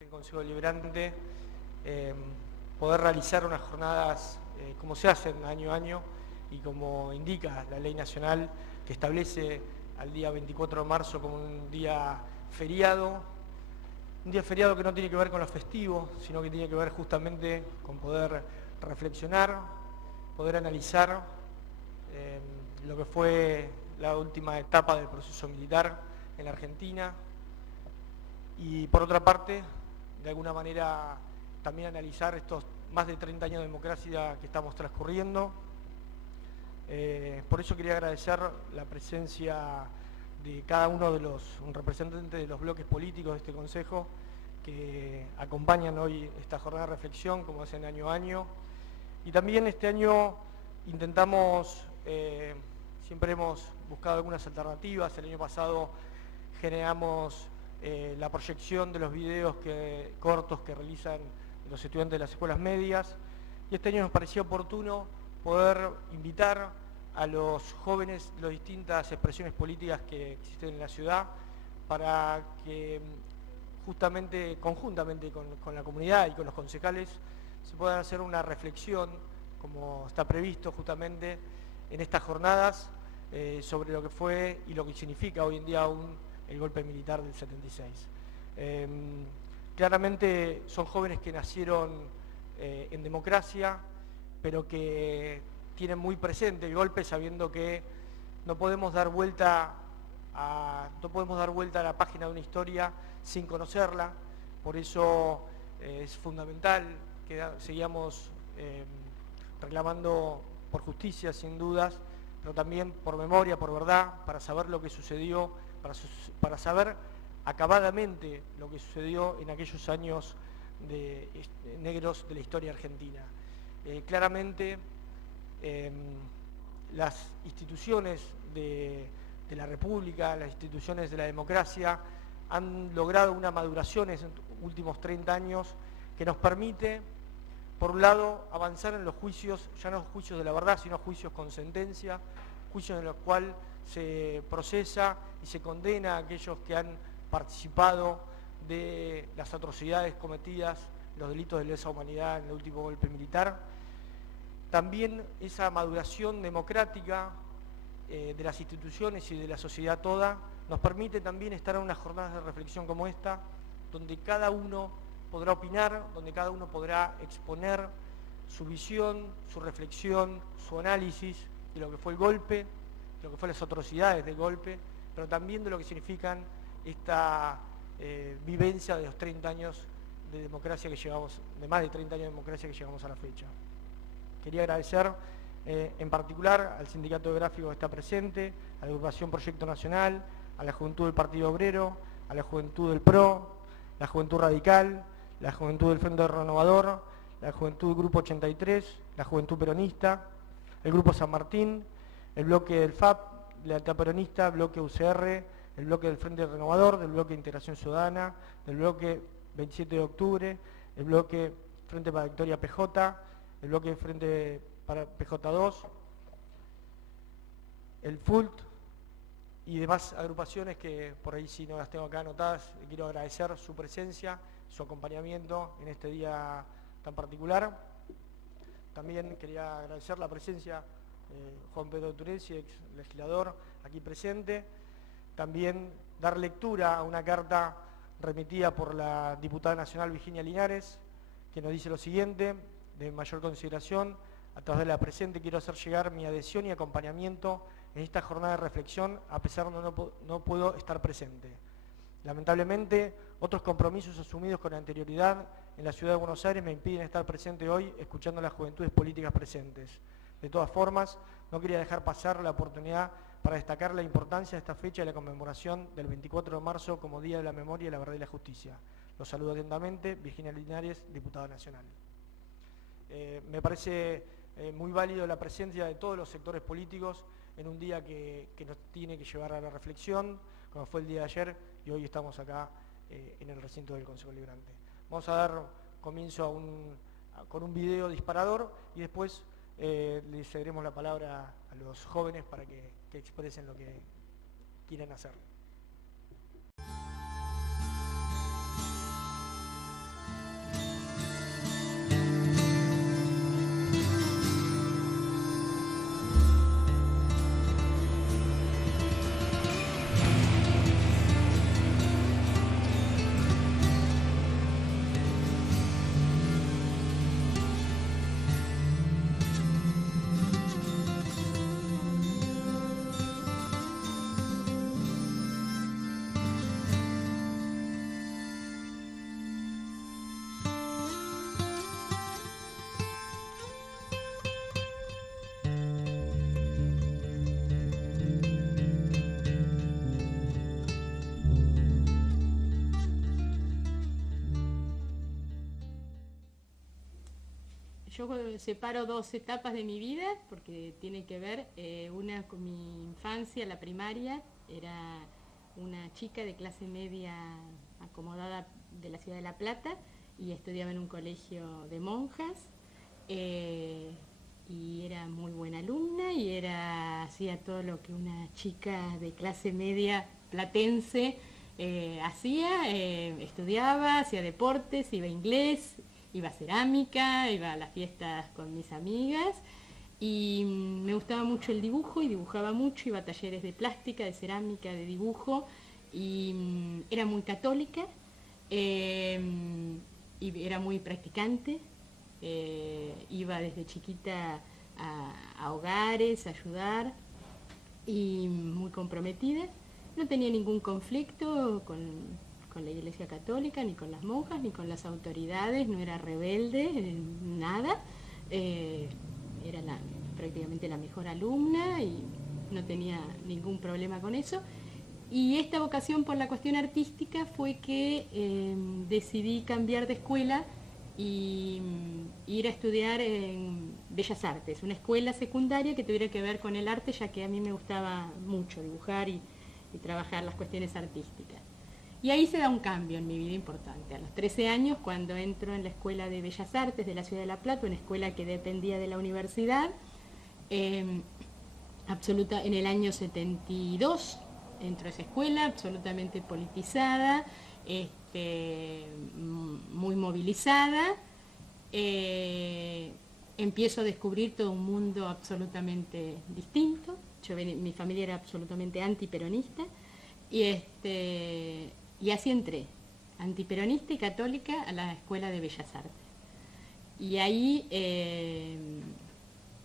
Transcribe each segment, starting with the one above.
el Consejo Deliberante poder realizar unas jornadas como se hacen año a año y como indica la ley nacional que establece al día 24 de marzo como un día feriado que no tiene que ver con los festivos, sino que tiene que ver justamente con poder reflexionar, poder analizar lo que fue la última etapa del proceso militar en la Argentina y por otra parte, de alguna manera también analizar estos más de 30 años de democracia que estamos transcurriendo. Por eso quería agradecer la presencia de cada uno de los representantes de los bloques políticos de este Consejo que acompañan hoy esta jornada de reflexión, como hacen año a año. Y también este año intentamos, siempre hemos buscado algunas alternativas. El año pasado generamos la proyección de los videos cortos que realizan los estudiantes de las escuelas medias. Y este año nos pareció oportuno poder invitar a los jóvenes de las distintas expresiones políticas que existen en la ciudad para que justamente, conjuntamente con la comunidad y con los concejales, se puedan hacer una reflexión, como está previsto justamente en estas jornadas, sobre lo que fue y lo que significa hoy en día aún el golpe militar del 76. Claramente son jóvenes que nacieron en democracia, pero que tienen muy presente el golpe, sabiendo que no podemos dar vuelta a la página de una historia sin conocerla. Por eso es fundamental que sigamos reclamando por justicia, sin dudas, pero también por memoria, por verdad, para saber lo que sucedió, para saber acabadamente lo que sucedió en aquellos años negros de la historia argentina. Claramente las instituciones de la República, las instituciones de la democracia han logrado una maduración en estos últimos 30 años que nos permite, por un lado, avanzar en los juicios, ya no juicios de la verdad, sino juicios con sentencia, juicios en los cuales se procesa y se condena a aquellos que han participado de las atrocidades cometidas, los delitos de lesa humanidad en el último golpe militar. También esa maduración democrática de las instituciones y de la sociedad toda nos permite también estar en unas jornadas de reflexión como esta, donde cada uno podrá opinar, donde cada uno podrá exponer su visión, su reflexión, su análisis de lo que fue el golpe, de lo que fueron las atrocidades del golpe, pero también de lo que significan esta vivencia de los 30 años de democracia que llevamos, de más de 30 años de democracia que llegamos a la fecha. Quería agradecer en particular al Sindicato de Gráficos que está presente, a la Agrupación Proyecto Nacional, a la Juventud del Partido Obrero, a la Juventud del PRO, la Juventud Radical, la Juventud del Frente Renovador, la Juventud del Grupo 83, la Juventud Peronista, el Grupo San Martín, el bloque del FAP, la Lealtad Peronista, el bloque UCR, el bloque del Frente Renovador, del bloque de Integración Ciudadana, del bloque 27 de octubre, el bloque Frente para Victoria PJ, el bloque Frente para PJ2, el FULT y demás agrupaciones que por ahí si no las tengo acá anotadas, quiero agradecer su presencia, su acompañamiento en este día tan particular. También quería agradecer la presencia de Juan Pedro Turesi, ex legislador, aquí presente. También dar lectura a una carta remitida por la diputada nacional Virginia Linares, que nos dice lo siguiente: de mayor consideración, a través de la presente quiero hacer llegar mi adhesión y acompañamiento en esta jornada de reflexión, a pesar de no puedo estar presente. Lamentablemente, otros compromisos asumidos con anterioridad en la ciudad de Buenos Aires me impiden estar presente hoy escuchando a las juventudes políticas presentes. De todas formas, no quería dejar pasar la oportunidad para destacar la importancia de esta fecha de la conmemoración del 24 de marzo como Día de la Memoria, la Verdad y la Justicia. Los saludo atentamente, Virginia Linares, diputada nacional. Me parece muy válido la presencia de todos los sectores políticos en un día que nos tiene que llevar a la reflexión, como fue el día de ayer, y hoy estamos acá en el recinto del Consejo Deliberante. Vamos a dar comienzo con un video disparador y después le cederemos la palabra a los jóvenes para que expresen lo que quieran hacer. Yo separo dos etapas de mi vida porque tiene que ver, una con mi infancia, la primaria, era una chica de clase media acomodada de la ciudad de La Plata y estudiaba en un colegio de monjas, y era muy buena alumna y hacía todo lo que una chica de clase media platense hacía, estudiaba, hacía deportes, iba a inglés, iba a cerámica, iba a las fiestas con mis amigas y me gustaba mucho el dibujo y dibujaba mucho, iba a talleres de plástica, de cerámica, de dibujo y era muy católica, eh, y era muy practicante, iba desde chiquita a hogares a ayudar y muy comprometida. No tenía ningún conflicto con la Iglesia Católica, ni con las monjas, ni con las autoridades, no era rebelde, nada. Era prácticamente la mejor alumna y no tenía ningún problema con eso. Y esta vocación por la cuestión artística fue que decidí cambiar de escuela y ir a estudiar en Bellas Artes, una escuela secundaria que tuviera que ver con el arte, ya que a mí me gustaba mucho dibujar y trabajar las cuestiones artísticas. Y ahí se da un cambio en mi vida importante. A los 13 años, cuando entro en la Escuela de Bellas Artes de la Ciudad de La Plata, una escuela que dependía de la universidad, en el año 72 entro a esa escuela, absolutamente politizada, muy movilizada, empiezo a descubrir todo un mundo absolutamente distinto. Mi familia era absolutamente antiperonista y así entré, antiperonista y católica, a la Escuela de Bellas Artes. Y ahí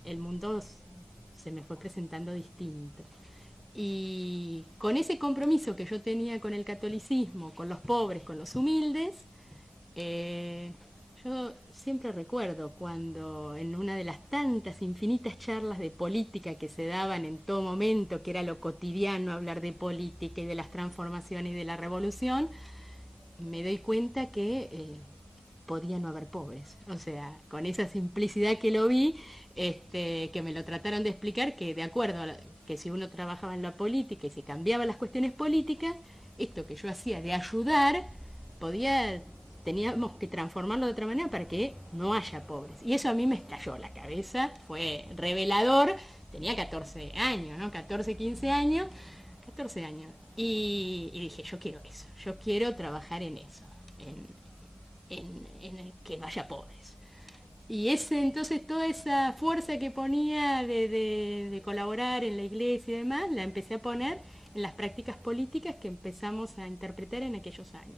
el mundo se me fue presentando distinto. Y con ese compromiso que yo tenía con el catolicismo, con los pobres, con los humildes, yo siempre recuerdo cuando en una de las tantas infinitas charlas de política que se daban en todo momento, que era lo cotidiano hablar de política y de las transformaciones y de la revolución, me doy cuenta que podía no haber pobres. O sea, con esa simplicidad que lo vi, que me lo trataron de explicar, que de acuerdo a que si uno trabajaba en la política y se cambiaban las cuestiones políticas, esto que yo hacía de ayudar, teníamos que transformarlo de otra manera para que no haya pobres. Y eso a mí me estalló la cabeza, fue revelador, tenía 14 años, ¿no? 14, 15 años, 14 años. Y dije, yo quiero eso, yo quiero trabajar en eso, en el que no haya pobres. Y entonces toda esa fuerza que ponía de colaborar en la iglesia y demás, la empecé a poner en las prácticas políticas que empezamos a interpretar en aquellos años.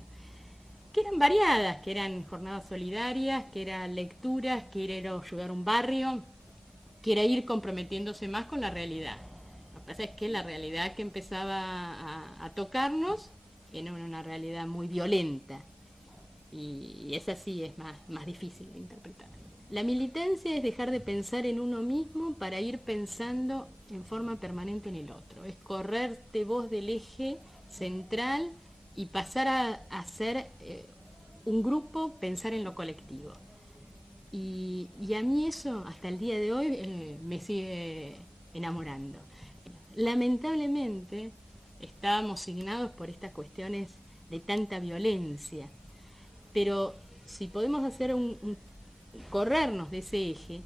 Que eran variadas, que eran jornadas solidarias, que eran lecturas, que era ayudar a un barrio, que era ir comprometiéndose más con la realidad. Lo que pasa es que la realidad que empezaba a tocarnos era una realidad muy violenta. Y esa sí es más difícil de interpretar. La militancia es dejar de pensar en uno mismo para ir pensando en forma permanente en el otro. Es correrte vos del eje central y pasar a ser un grupo, pensar en lo colectivo. Y a mí eso, hasta el día de hoy, me sigue enamorando. Lamentablemente, estábamos signados por estas cuestiones de tanta violencia. Pero si podemos hacer corrernos de ese eje,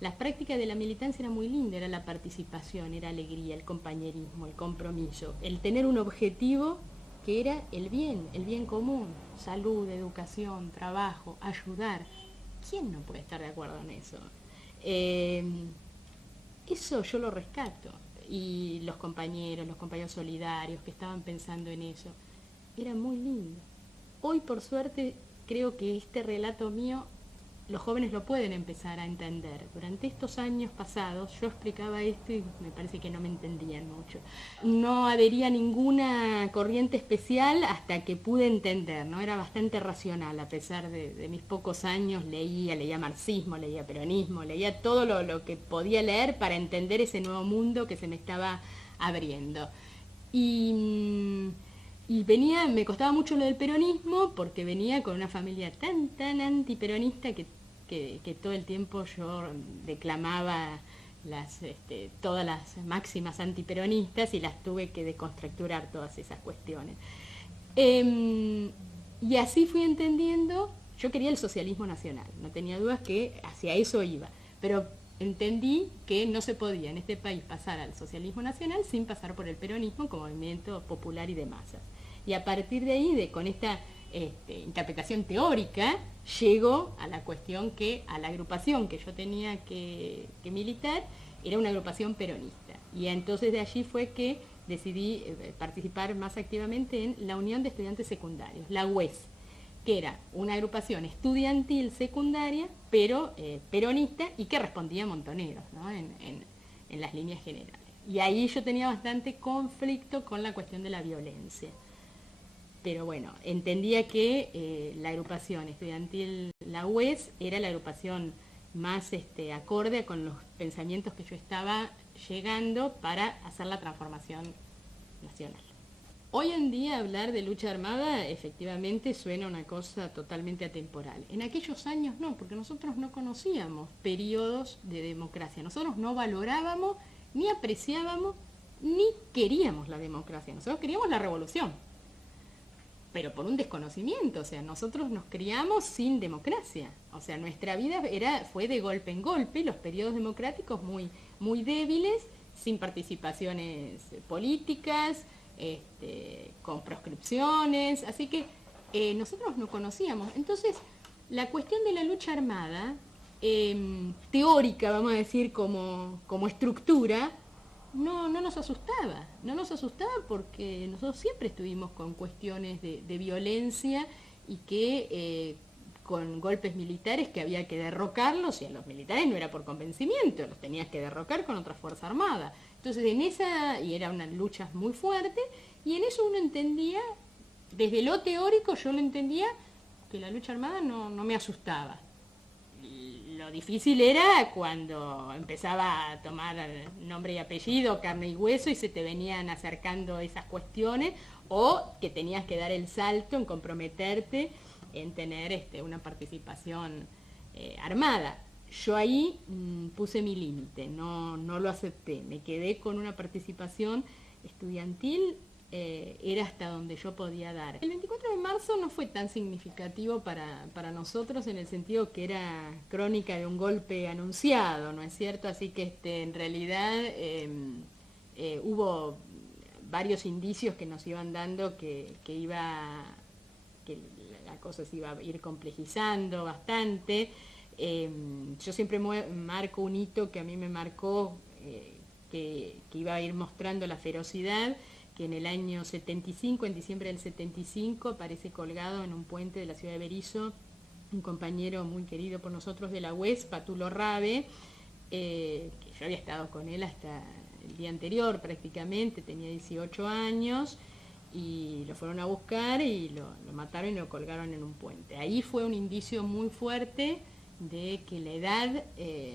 las prácticas de la militancia eran muy lindas, era la participación, era alegría, el compañerismo, el compromiso, el tener un objetivo que era el bien común, salud, educación, trabajo, ayudar. ¿Quién no puede estar de acuerdo en eso? Eso yo lo rescato. Y los compañeros solidarios que estaban pensando en eso, era muy lindo. Hoy, por suerte, creo que este relato mío, los jóvenes lo pueden empezar a entender. Durante estos años pasados yo explicaba esto y me parece que no me entendían mucho. No adhería a ninguna corriente especial hasta que pude entender, ¿no? Era bastante racional, a pesar de mis pocos años, leía marxismo, leía peronismo, leía todo lo que podía leer para entender ese nuevo mundo que se me estaba abriendo. Y me costaba mucho lo del peronismo porque venía con una familia tan antiperonista que que todo el tiempo yo declamaba todas las máximas antiperonistas y las tuve que deconstructurar todas esas cuestiones. Y así fui entendiendo, yo quería el socialismo nacional, no tenía dudas que hacia eso iba, pero entendí que no se podía en este país pasar al socialismo nacional sin pasar por el peronismo como movimiento popular y de masas. Y a partir de ahí, con esta interpretación teórica, llego a la cuestión a la agrupación que yo tenía que militar era una agrupación peronista. Y entonces de allí fue que decidí participar más activamente en la Unión de Estudiantes Secundarios, la UES, que era una agrupación estudiantil secundaria, pero peronista, y que respondía a Montoneros, ¿no? en las líneas generales. Y ahí yo tenía bastante conflicto con la cuestión de la violencia. Pero bueno, entendía que la agrupación estudiantil, la UES, era la agrupación más acorde con los pensamientos que yo estaba llegando para hacer la transformación nacional. Hoy en día hablar de lucha armada efectivamente suena una cosa totalmente atemporal. En aquellos años no, porque nosotros no conocíamos periodos de democracia. Nosotros no valorábamos, ni apreciábamos, ni queríamos la democracia. Nosotros queríamos la revolución, pero por un desconocimiento. O sea, nosotros nos criamos sin democracia. O sea, nuestra vida fue de golpe en golpe, los periodos democráticos muy, muy débiles, sin participaciones políticas, con proscripciones, así que nosotros no conocíamos. Entonces, la cuestión de la lucha armada, teórica, vamos a decir, como estructura, no nos asustaba. No nos asustaba porque nosotros siempre estuvimos con cuestiones de violencia y que con golpes militares que había que derrocarlos, y a los militares no era por convencimiento, los tenías que derrocar con otra fuerza armada. Entonces y era una lucha muy fuerte, y en eso uno entendía, desde lo teórico yo lo entendía, que la lucha armada no me asustaba. Lo difícil era cuando empezaba a tomar nombre y apellido, carne y hueso, y se te venían acercando esas cuestiones, o que tenías que dar el salto en comprometerte en tener una participación armada. Yo ahí puse mi límite, no lo acepté, me quedé con una participación estudiantil, era hasta donde yo podía dar. El 24 de marzo no fue tan significativo para nosotros en el sentido que era crónica de un golpe anunciado, ¿no es cierto? Así que en realidad hubo varios indicios que nos iban dando que la cosa se iba a ir complejizando bastante. Yo siempre marco un hito que a mí me marcó, que iba a ir mostrando la ferocidad, que en el año 75, en diciembre del 75, aparece colgado en un puente de la ciudad de Berisso un compañero muy querido por nosotros de la UES, Patulo Rabe, que yo había estado con él hasta el día anterior prácticamente, tenía 18 años, y lo fueron a buscar y lo mataron y lo colgaron en un puente. Ahí fue un indicio muy fuerte de que la edad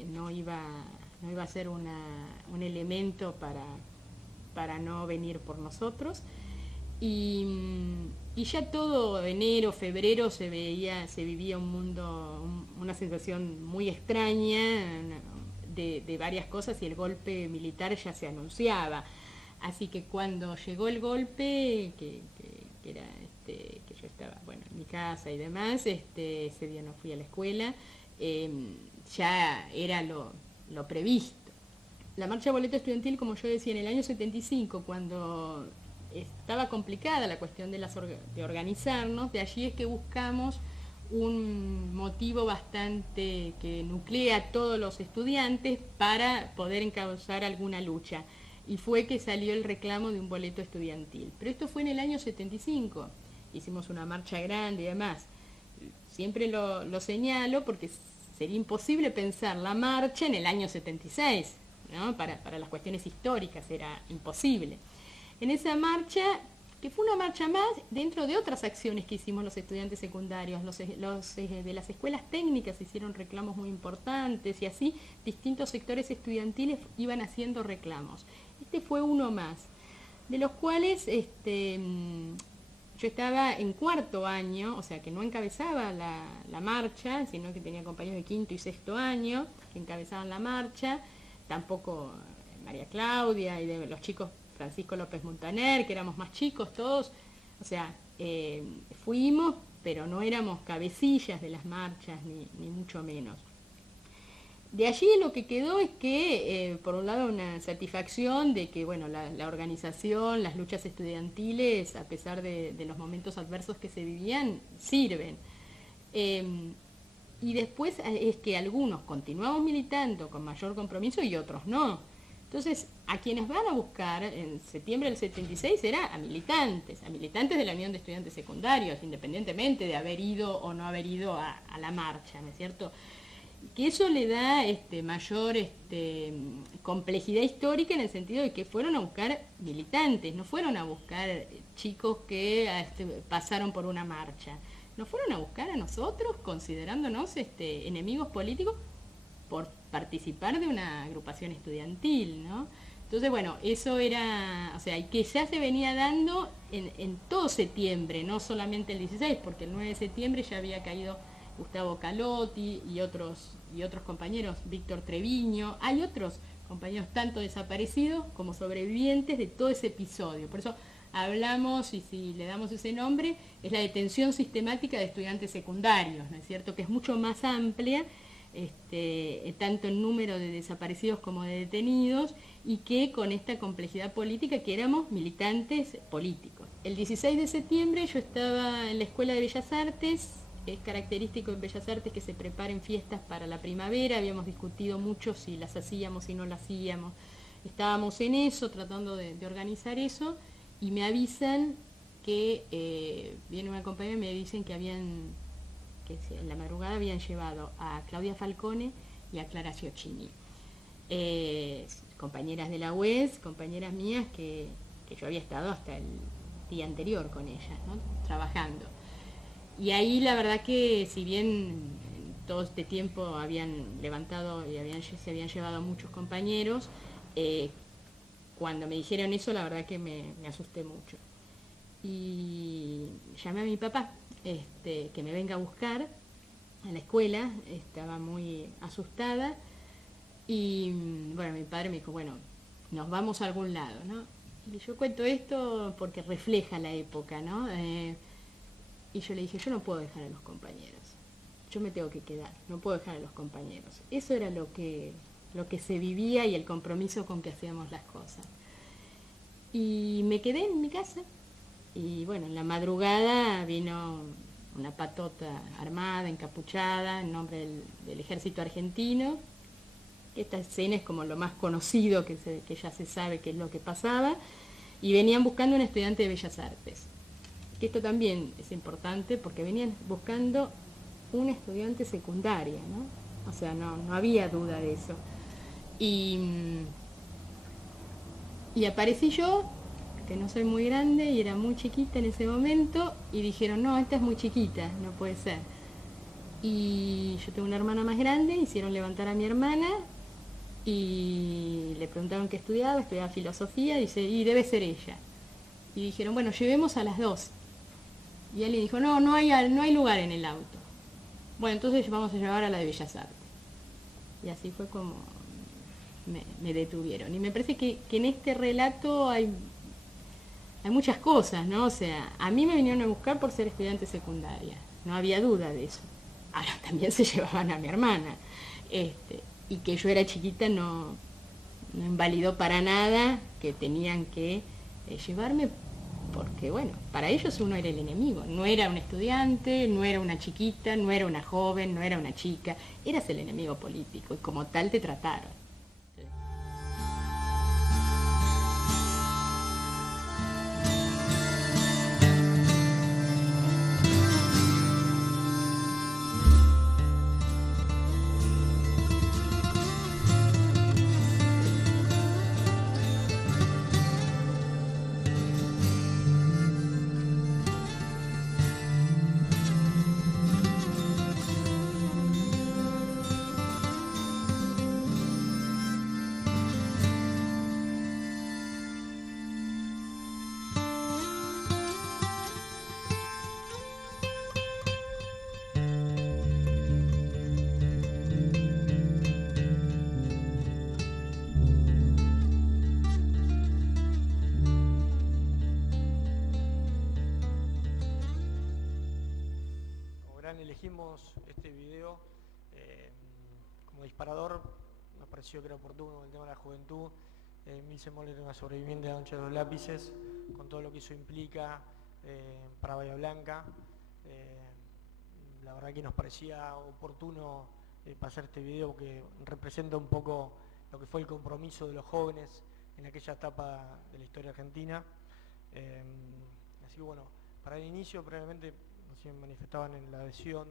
no iba a ser un elemento para no venir por nosotros. Y ya todo enero, febrero se vivía un mundo, una sensación muy extraña de varias cosas, y el golpe militar ya se anunciaba. Así que cuando llegó el golpe, que era que yo estaba en mi casa y demás, ese día no fui a la escuela, ya era lo previsto. La marcha boleto estudiantil, como yo decía, en el año 75, cuando estaba complicada la cuestión de organizarnos, de allí es que buscamos un motivo bastante que nuclea a todos los estudiantes para poder encauzar alguna lucha. Y fue que salió el reclamo de un boleto estudiantil. Pero esto fue en el año 75. Hicimos una marcha grande y demás. Siempre lo señalo porque sería imposible pensar la marcha en el año 76, ¿no? Para las cuestiones históricas era imposible. En esa marcha, que fue una marcha más dentro de otras acciones que hicimos los estudiantes secundarios, los de las escuelas técnicas hicieron reclamos muy importantes, y así distintos sectores estudiantiles iban haciendo reclamos. Este fue uno más, de los cuales yo estaba en cuarto año, o sea que no encabezaba la marcha, sino que tenía compañeros de quinto y sexto año que encabezaban la marcha, tampoco María Claudia y de los chicos Francisco López Montaner, que éramos más chicos todos, o sea, fuimos, pero no éramos cabecillas de las marchas, ni mucho menos. De allí lo que quedó es que, por un lado, una satisfacción de que bueno, la organización, las luchas estudiantiles, a pesar de los momentos adversos que se vivían, sirven. Y después es que algunos continuamos militando con mayor compromiso y otros no. Entonces, a quienes van a buscar en septiembre del 76 era a militantes de la Unión de Estudiantes Secundarios, independientemente de haber ido o no haber ido a la marcha, ¿no es cierto? Que eso le da mayor complejidad histórica en el sentido de que fueron a buscar militantes, no fueron a buscar chicos que pasaron por una marcha, nos fueron a buscar a nosotros considerándonos enemigos políticos por participar de una agrupación estudiantil, ¿no? Entonces, bueno, eso era, o sea, y que ya se venía dando en todo septiembre, no solamente el 16, porque el 9 de septiembre ya había caído Gustavo Calotti y otros compañeros, Víctor Treviño, hay otros compañeros tanto desaparecidos como sobrevivientes de todo ese episodio. Por eso hablamos, y si le damos ese nombre, es la detención sistemática de estudiantes secundarios, ¿no es cierto?, que es mucho más amplia, tanto en número de desaparecidos como de detenidos, y que con esta complejidad política que éramos militantes políticos. El 16 de septiembre yo estaba en la Escuela de Bellas Artes. Es característico en Bellas Artes que se preparen fiestas para la primavera, habíamos discutido mucho si las hacíamos, si no las hacíamos, estábamos en eso, tratando de organizar eso, y me avisan que viene una compañera y me dicen que en la madrugada habían llevado a Claudia Falcone y a Clara Ciocchini, compañeras de la UES, compañeras mías que yo había estado hasta el día anterior con ellas, ¿no?, trabajando. Y ahí la verdad que si bien todo este tiempo habían levantado y se habían llevado a muchos compañeros, cuando me dijeron eso la verdad que me asusté mucho. Y llamé a mi papá, que me venga a buscar a la escuela, estaba muy asustada, y bueno, mi padre me dijo, bueno, nos vamos a algún lado, ¿no? Y yo cuento esto porque refleja la época, ¿no? Y yo le dije, yo no puedo dejar a los compañeros, yo me tengo que quedar, no puedo dejar a los compañeros. Eso era lo que se vivía y el compromiso con que hacíamos las cosas. Y me quedé en mi casa, y bueno, en la madrugada vino una patota armada, encapuchada, en nombre del ejército argentino. Esta escena es como lo más conocido, que ya se sabe qué es lo que pasaba, y venían buscando un estudiante de Bellas Artes. Esto también es importante porque venían buscando un estudiante secundaria, ¿no? O sea, no había duda de eso. Y aparecí yo, que no soy muy grande y era muy chiquita en ese momento, y dijeron, no, esta es muy chiquita, no puede ser. Y yo tengo una hermana más grande, hicieron levantar a mi hermana y le preguntaron qué estudiaba filosofía, dice, y debe ser ella. Y dijeron, bueno, llevemos a las dos. Y él le dijo, no hay lugar en el auto. Bueno, entonces vamos a llevar a la de Bellas Artes. Y así fue como me detuvieron. Y me parece que en este relato hay muchas cosas, ¿no? O sea, a mí me vinieron a buscar por ser estudiante secundaria. No había duda de eso. Ahora también se llevaban a mi hermana. Y que yo era chiquita no invalidó para nada que tenían que llevarme, porque bueno, para ellos uno era el enemigo, no era un estudiante, no era una chiquita, no era una joven, no era una chica, eras el enemigo político y como tal te trataron. elegimos este video como disparador, nos pareció que era oportuno el tema de la juventud. Milce Moller era una sobreviviente de la Noche de los Lápices, con todo lo que eso implica para Bahía Blanca. La verdad que nos parecía oportuno pasar este video porque representa un poco lo que fue el compromiso de los jóvenes en aquella etapa de la historia argentina. Así que bueno, para el inicio previamente nos manifestaban en la adhesión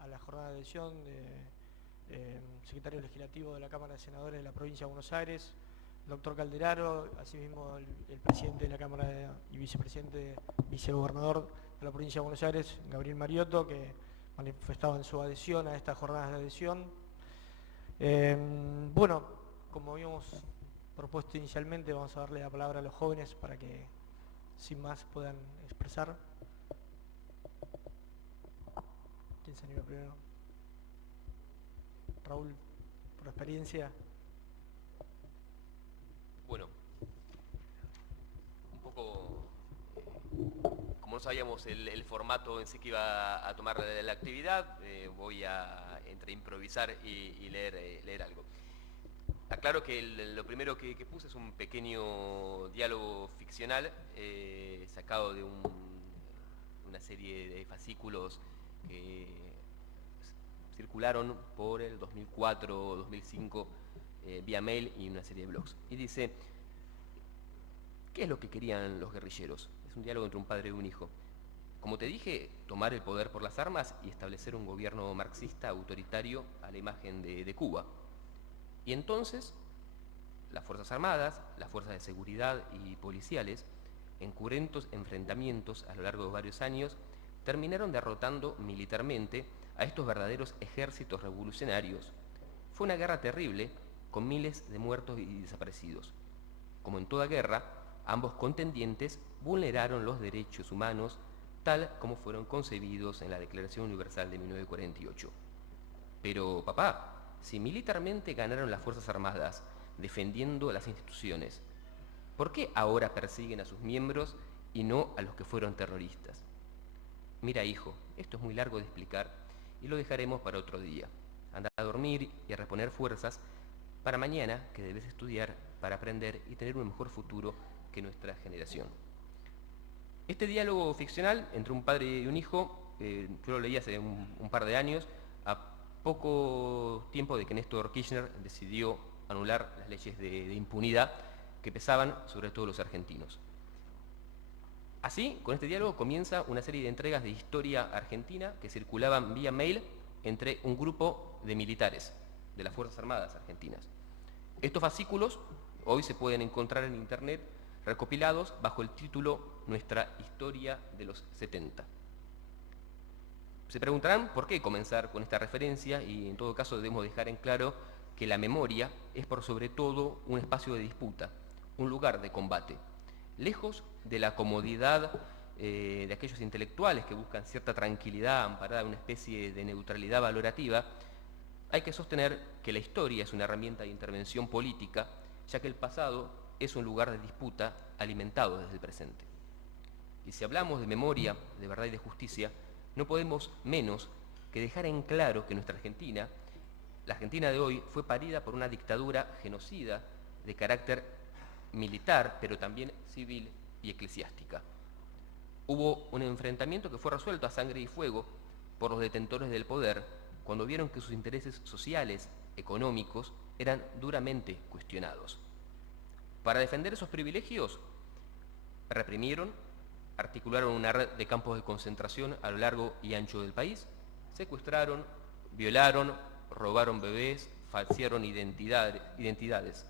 a la jornada de adhesión de secretario legislativo de la Cámara de Senadores de la provincia de Buenos Aires, el doctor Calderaro, asimismo el presidente de la Cámara y vicepresidente, vicegobernador de la provincia de Buenos Aires, Gabriel Mariotto, que manifestaban su adhesión a estas jornadas de adhesión. Bueno, como habíamos propuesto inicialmente, vamos a darle la palabra a los jóvenes para que sin más puedan expresar. ¿Quién se anima primero? Raúl, por experiencia. Bueno, un poco, como no sabíamos el formato en sí que iba a tomar la actividad, voy a entre improvisar y leer algo. Aclaro que lo primero que puse es un pequeño diálogo ficcional sacado de una serie de fascículos que circularon por el 2004 o 2005 vía mail y una serie de blogs. Y dice, ¿qué es lo que querían los guerrilleros? Es un diálogo entre un padre y un hijo. Como te dije, tomar el poder por las armas y establecer un gobierno marxista autoritario a la imagen de Cuba. Y entonces, las Fuerzas Armadas, las fuerzas de seguridad y policiales, en cruentos enfrentamientos a lo largo de varios años, terminaron derrotando militarmente a estos verdaderos ejércitos revolucionarios. Fue una guerra terrible, con miles de muertos y desaparecidos. Como en toda guerra, ambos contendientes vulneraron los derechos humanos tal como fueron concebidos en la Declaración Universal de 1948. Pero, papá, si militarmente ganaron las Fuerzas Armadas defendiendo las instituciones, ¿por qué ahora persiguen a sus miembros y no a los que fueron terroristas? Mira, hijo, esto es muy largo de explicar y lo dejaremos para otro día. Anda a dormir y a reponer fuerzas para mañana, que debes estudiar para aprender y tener un mejor futuro que nuestra generación. Este diálogo ficcional entre un padre y un hijo, yo lo leí hace un par de años, a poco tiempo de que Néstor Kirchner decidió anular las leyes de impunidad que pesaban sobre todos los argentinos. Así, con este diálogo comienza una serie de entregas de historia argentina que circulaban vía mail entre un grupo de militares de las Fuerzas Armadas argentinas. Estos fascículos hoy se pueden encontrar en internet recopilados bajo el título Nuestra Historia de los 70. Se preguntarán por qué comenzar con esta referencia y en todo caso debemos dejar en claro que la memoria es por sobre todo un espacio de disputa, un lugar de combate. Lejos de la comodidad de aquellos intelectuales que buscan cierta tranquilidad amparada en una especie de neutralidad valorativa, hay que sostener que la historia es una herramienta de intervención política, ya que el pasado es un lugar de disputa alimentado desde el presente. Y si hablamos de memoria, de verdad y de justicia, no podemos menos que dejar en claro que nuestra Argentina, la Argentina de hoy, fue parida por una dictadura genocida de carácter militar, pero también civil y eclesiástica. Hubo un enfrentamiento que fue resuelto a sangre y fuego por los detentores del poder cuando vieron que sus intereses sociales, económicos, eran duramente cuestionados. Para defender esos privilegios, reprimieron, articularon una red de campos de concentración a lo largo y ancho del país, secuestraron, violaron, robaron bebés, falsearon identidades.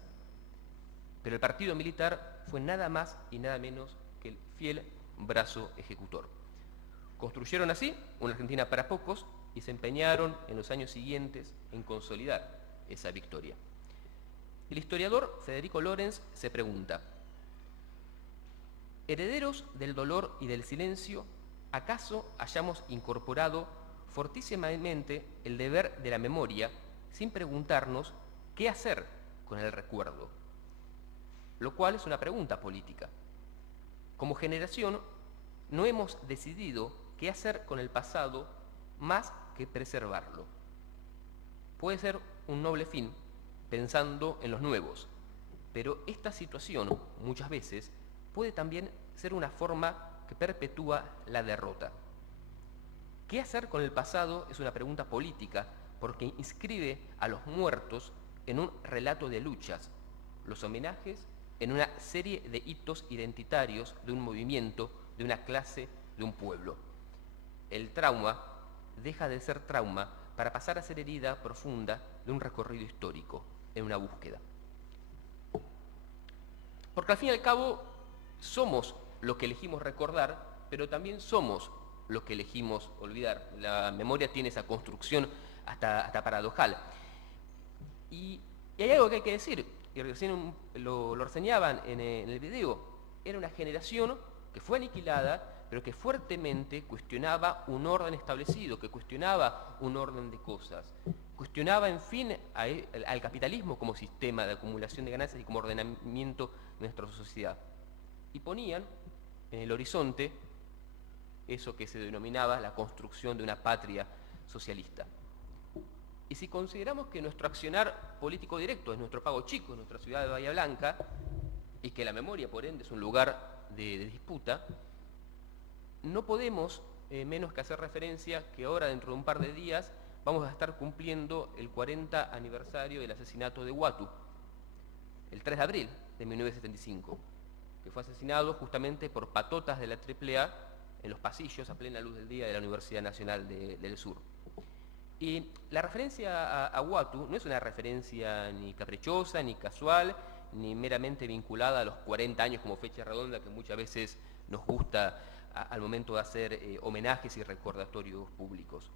Pero el partido militar fue nada más y nada menos que el fiel brazo ejecutor. Construyeron así una Argentina para pocos y se empeñaron en los años siguientes en consolidar esa victoria. El historiador Federico Lorenz se pregunta, herederos del dolor y del silencio, ¿acaso hayamos incorporado fortísimamente el deber de la memoria sin preguntarnos qué hacer con el recuerdo? Lo cual es una pregunta política. Como generación, no hemos decidido qué hacer con el pasado más que preservarlo. Puede ser un noble fin, pensando en los nuevos, pero esta situación, muchas veces, puede también ser una forma que perpetúa la derrota. ¿Qué hacer con el pasado? Es una pregunta política, porque inscribe a los muertos en un relato de luchas, los homenajes en una serie de hitos identitarios de un movimiento, de una clase, de un pueblo. El trauma deja de ser trauma para pasar a ser herida profunda de un recorrido histórico, en una búsqueda. Porque al fin y al cabo somos lo que elegimos recordar, pero también somos lo que elegimos olvidar. La memoria tiene esa construcción hasta paradojal. Y hay algo que hay que decir, y recién lo reseñaban en el video, era una generación que fue aniquilada, pero que fuertemente cuestionaba un orden establecido, que cuestionaba un orden de cosas, cuestionaba, en fin, al capitalismo como sistema de acumulación de ganancias y como ordenamiento de nuestra sociedad. Y ponían en el horizonte eso que se denominaba la construcción de una patria socialista. Y si consideramos que nuestro accionar político directo es nuestro pago chico, es nuestra ciudad de Bahía Blanca, y que la memoria, por ende, es un lugar de disputa, no podemos menos que hacer referencia que ahora, dentro de un par de días, vamos a estar cumpliendo el 40 aniversario del asesinato de Uatu, el 3 de abril de 1975, que fue asesinado justamente por patotas de la AAA en los pasillos a plena luz del día de la Universidad Nacional del Sur. Y la referencia a Uatu no es una referencia ni caprichosa, ni casual, ni meramente vinculada a los 40 años como fecha redonda que muchas veces nos gusta al momento de hacer homenajes y recordatorios públicos.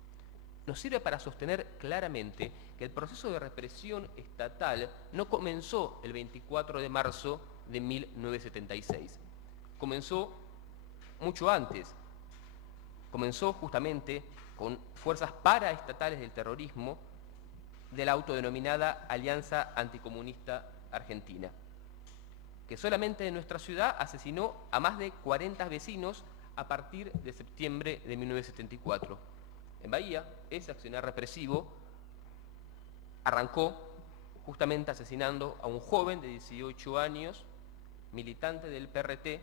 Nos sirve para sostener claramente que el proceso de represión estatal no comenzó el 24 de marzo de 1976. Comenzó mucho antes. Comenzó justamente con fuerzas paraestatales del terrorismo de la autodenominada Alianza Anticomunista Argentina, que solamente en nuestra ciudad asesinó a más de 40 vecinos a partir de septiembre de 1974. En Bahía, ese accionar represivo arrancó justamente asesinando a un joven de 18 años, militante del PRT,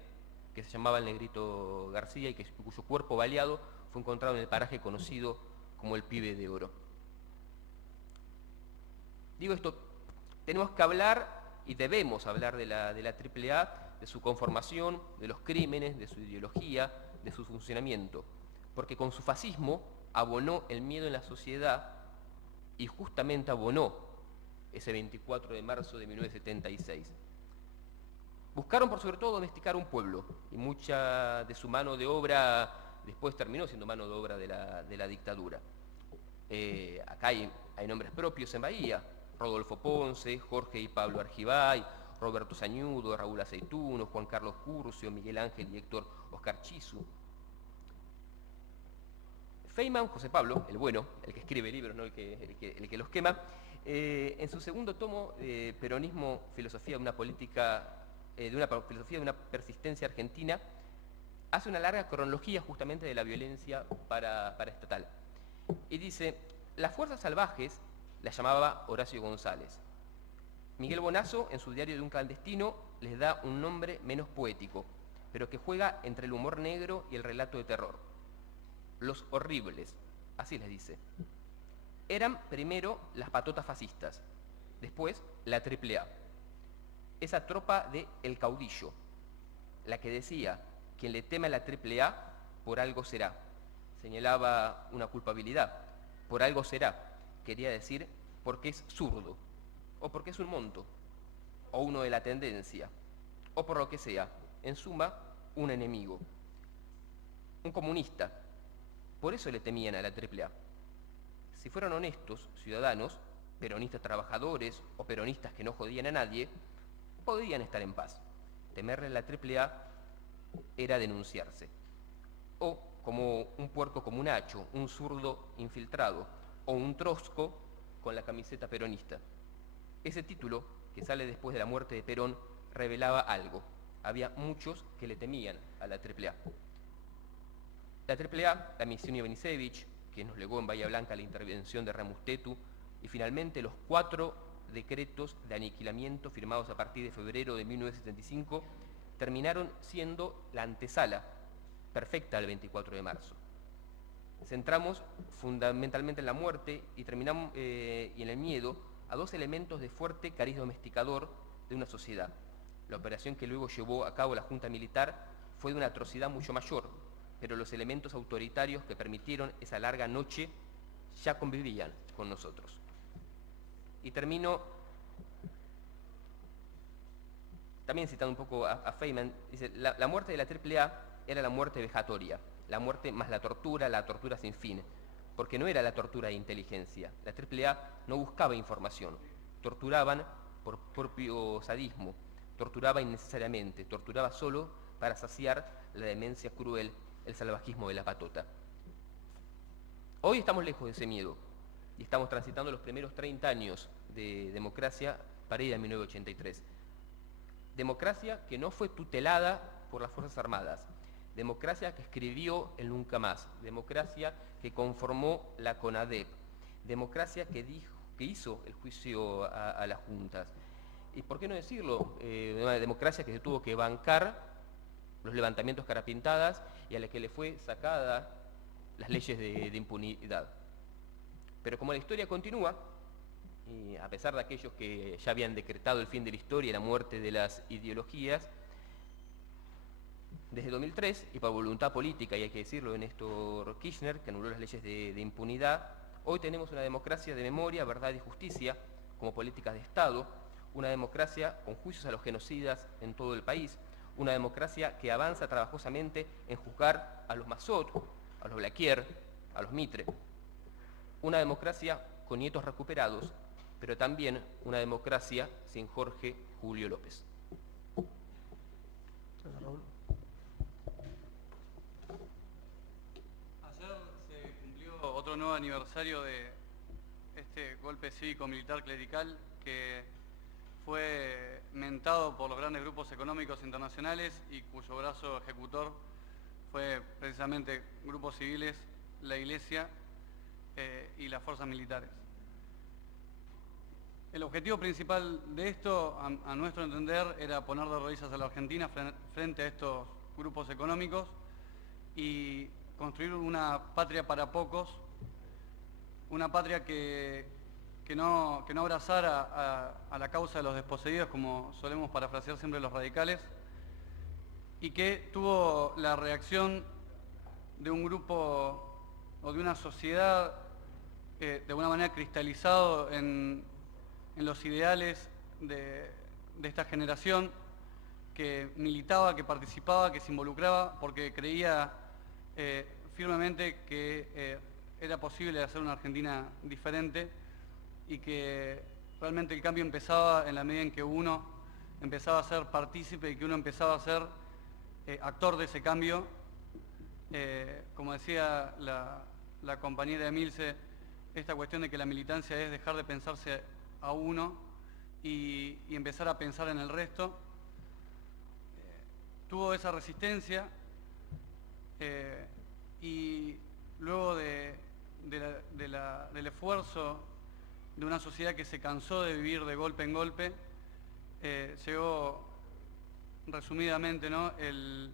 que se llamaba el Negrito García y cuyo cuerpo baleado fue encontrado en el paraje conocido como el Pibe de Oro. Digo esto, tenemos que hablar y debemos hablar de la AAA, de su conformación, de los crímenes, de su ideología, de su funcionamiento, porque con su fascismo abonó el miedo en la sociedad y justamente abonó ese 24 de marzo de 1976. Buscaron por sobre todo domesticar un pueblo y mucha de su mano de obra después terminó siendo mano de obra de la dictadura. Acá hay nombres propios en Bahía: Rodolfo Ponce, Jorge y Pablo Argibay, Roberto Sañudo, Raúl Aceituno, Juan Carlos Curcio, Miguel Ángel y Héctor Oscar Chizu. Feynman, José Pablo, el bueno, el que escribe libros, no el que los quema, en su segundo tomo, Peronismo, filosofía de una política, filosofía de una persistencia argentina, hace una larga cronología justamente de la violencia paraestatal. Y dice: las fuerzas salvajes las llamaba Horacio González. Miguel Bonazo, en su Diario de un clandestino, les da un nombre menos poético, pero que juega entre el humor negro y el relato de terror. Los horribles, así les dice. Eran primero las patotas fascistas, después la AAA. Esa tropa de El Caudillo, la que decía: quien le teme a la AAA, por algo será. Señalaba una culpabilidad. Por algo será. Quería decir porque es zurdo, o porque es un monto, o uno de la tendencia, o por lo que sea. En suma, un enemigo. Un comunista. Por eso le temían a la AAA. Si fueran honestos ciudadanos, peronistas trabajadores o peronistas que no jodían a nadie, podrían estar en paz. Temerle a la AAA era denunciarse. O como un puerco comunacho, un zurdo infiltrado, o un trosco con la camiseta peronista. Ese título, que sale después de la muerte de Perón, revelaba algo. Había muchos que le temían a la AAA. La AAA, la misión Ivanisevich, que nos legó en Bahía Blanca la intervención de Remustetu, y finalmente los 4 decretos de aniquilamiento firmados a partir de febrero de 1975 terminaron siendo la antesala perfecta del 24 de marzo. Centramos fundamentalmente en la muerte y terminamos y en el miedo a 2 elementos de fuerte cariz domesticador de una sociedad. La operación que luego llevó a cabo la Junta Militar fue de una atrocidad mucho mayor, pero los elementos autoritarios que permitieron esa larga noche ya convivían con nosotros. Y termino también citando un poco a Feynman, dice, la muerte de la AAA era la muerte vejatoria, la muerte más la tortura sin fin, porque no era la tortura de inteligencia. La AAA no buscaba información, torturaban por propio sadismo, torturaba innecesariamente, torturaba solo para saciar la demencia cruel, el salvajismo de la patota. Hoy estamos lejos de ese miedo y estamos transitando los primeros 30 años de democracia para ir a 1983. Democracia que no fue tutelada por las Fuerzas Armadas, democracia que escribió el nunca más, democracia que conformó la CONADEP, democracia que hizo el juicio a las juntas. Y por qué no decirlo, una democracia que se tuvo que bancar los levantamientos carapintadas y a la que le fue sacada las leyes de impunidad. Pero como la historia continúa, y a pesar de aquellos que ya habían decretado el fin de la historia y la muerte de las ideologías, desde 2003, y por voluntad política, y hay que decirlo de Néstor Kirchner, que anuló las leyes de impunidad, hoy tenemos una democracia de memoria, verdad y justicia como políticas de Estado, una democracia con juicios a los genocidas en todo el país, una democracia que avanza trabajosamente en juzgar a los Massot, a los Blaquier, a los Mitre, una democracia con nietos recuperados, pero también una democracia sin Jorge Julio López. Ayer se cumplió otro nuevo aniversario de este golpe cívico-militar clerical que fue mentado por los grandes grupos económicos internacionales y cuyo brazo ejecutor fue precisamente grupos civiles, la Iglesia y las fuerzas militares. El objetivo principal de esto, a nuestro entender, era poner de rodillas a la Argentina frente a estos grupos económicos y construir una patria para pocos, una patria que no abrazara a la causa de los desposeídos, como solemos parafrasear siempre los radicales, y que tuvo la reacción de un grupo o de una sociedad de alguna manera cristalizado en los ideales de esta generación, que militaba, que participaba, que se involucraba, porque creía firmemente que era posible hacer una Argentina diferente y que realmente el cambio empezaba en la medida en que uno empezaba a ser partícipe y que uno empezaba a ser actor de ese cambio. Como decía la compañera Emilce, esta cuestión de que la militancia es dejar de pensarse a uno y empezar a pensar en el resto. Tuvo esa resistencia y luego del esfuerzo de una sociedad que se cansó de vivir de golpe en golpe, llegó resumidamente, ¿no?, el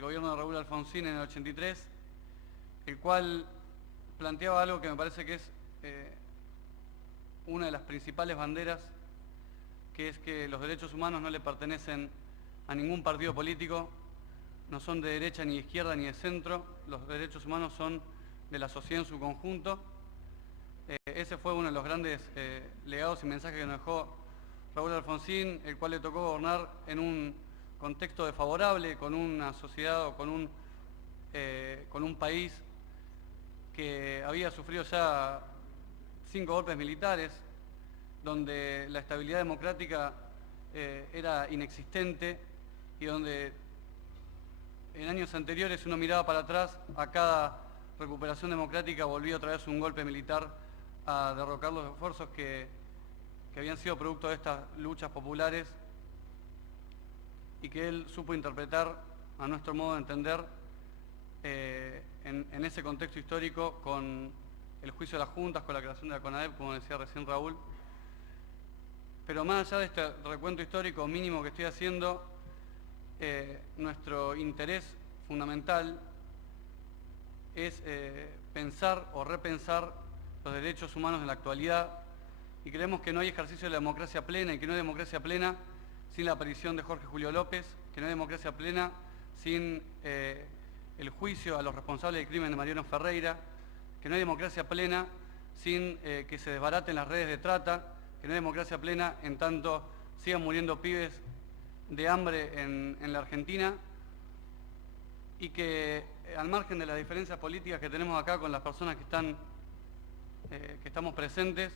gobierno de Raúl Alfonsín en el 83, el cual planteaba algo que me parece que es una de las principales banderas, que es que los derechos humanos no le pertenecen a ningún partido político, no son de derecha ni de izquierda ni de centro, los derechos humanos son de la sociedad en su conjunto. Ese fue uno de los grandes legados y mensajes que nos dejó Raúl Alfonsín, el cual le tocó gobernar en un contexto desfavorable, con una sociedad o con un país que había sufrido ya 5 golpes militares, donde la estabilidad democrática era inexistente y donde en años anteriores uno miraba para atrás, a cada recuperación democrática volvía otra vez un golpe militar a derrocar los esfuerzos que habían sido producto de estas luchas populares, y que él supo interpretar, a nuestro modo de entender, en ese contexto histórico, con el juicio de las juntas, con la creación de la CONADEP, como decía recién Raúl. Pero más allá de este recuento histórico mínimo que estoy haciendo, nuestro interés fundamental es pensar o repensar los derechos humanos en la actualidad, y creemos que no hay ejercicio de la democracia plena, y que no hay democracia plena sin la aparición de Jorge Julio López, que no hay democracia plena sin el juicio a los responsables del crimen de Mariano Ferreira, que no hay democracia plena sin que se desbaraten las redes de trata, que no hay democracia plena en tanto sigan muriendo pibes de hambre en la Argentina, y que al margen de las diferencias políticas que tenemos acá con las personas que estamos presentes,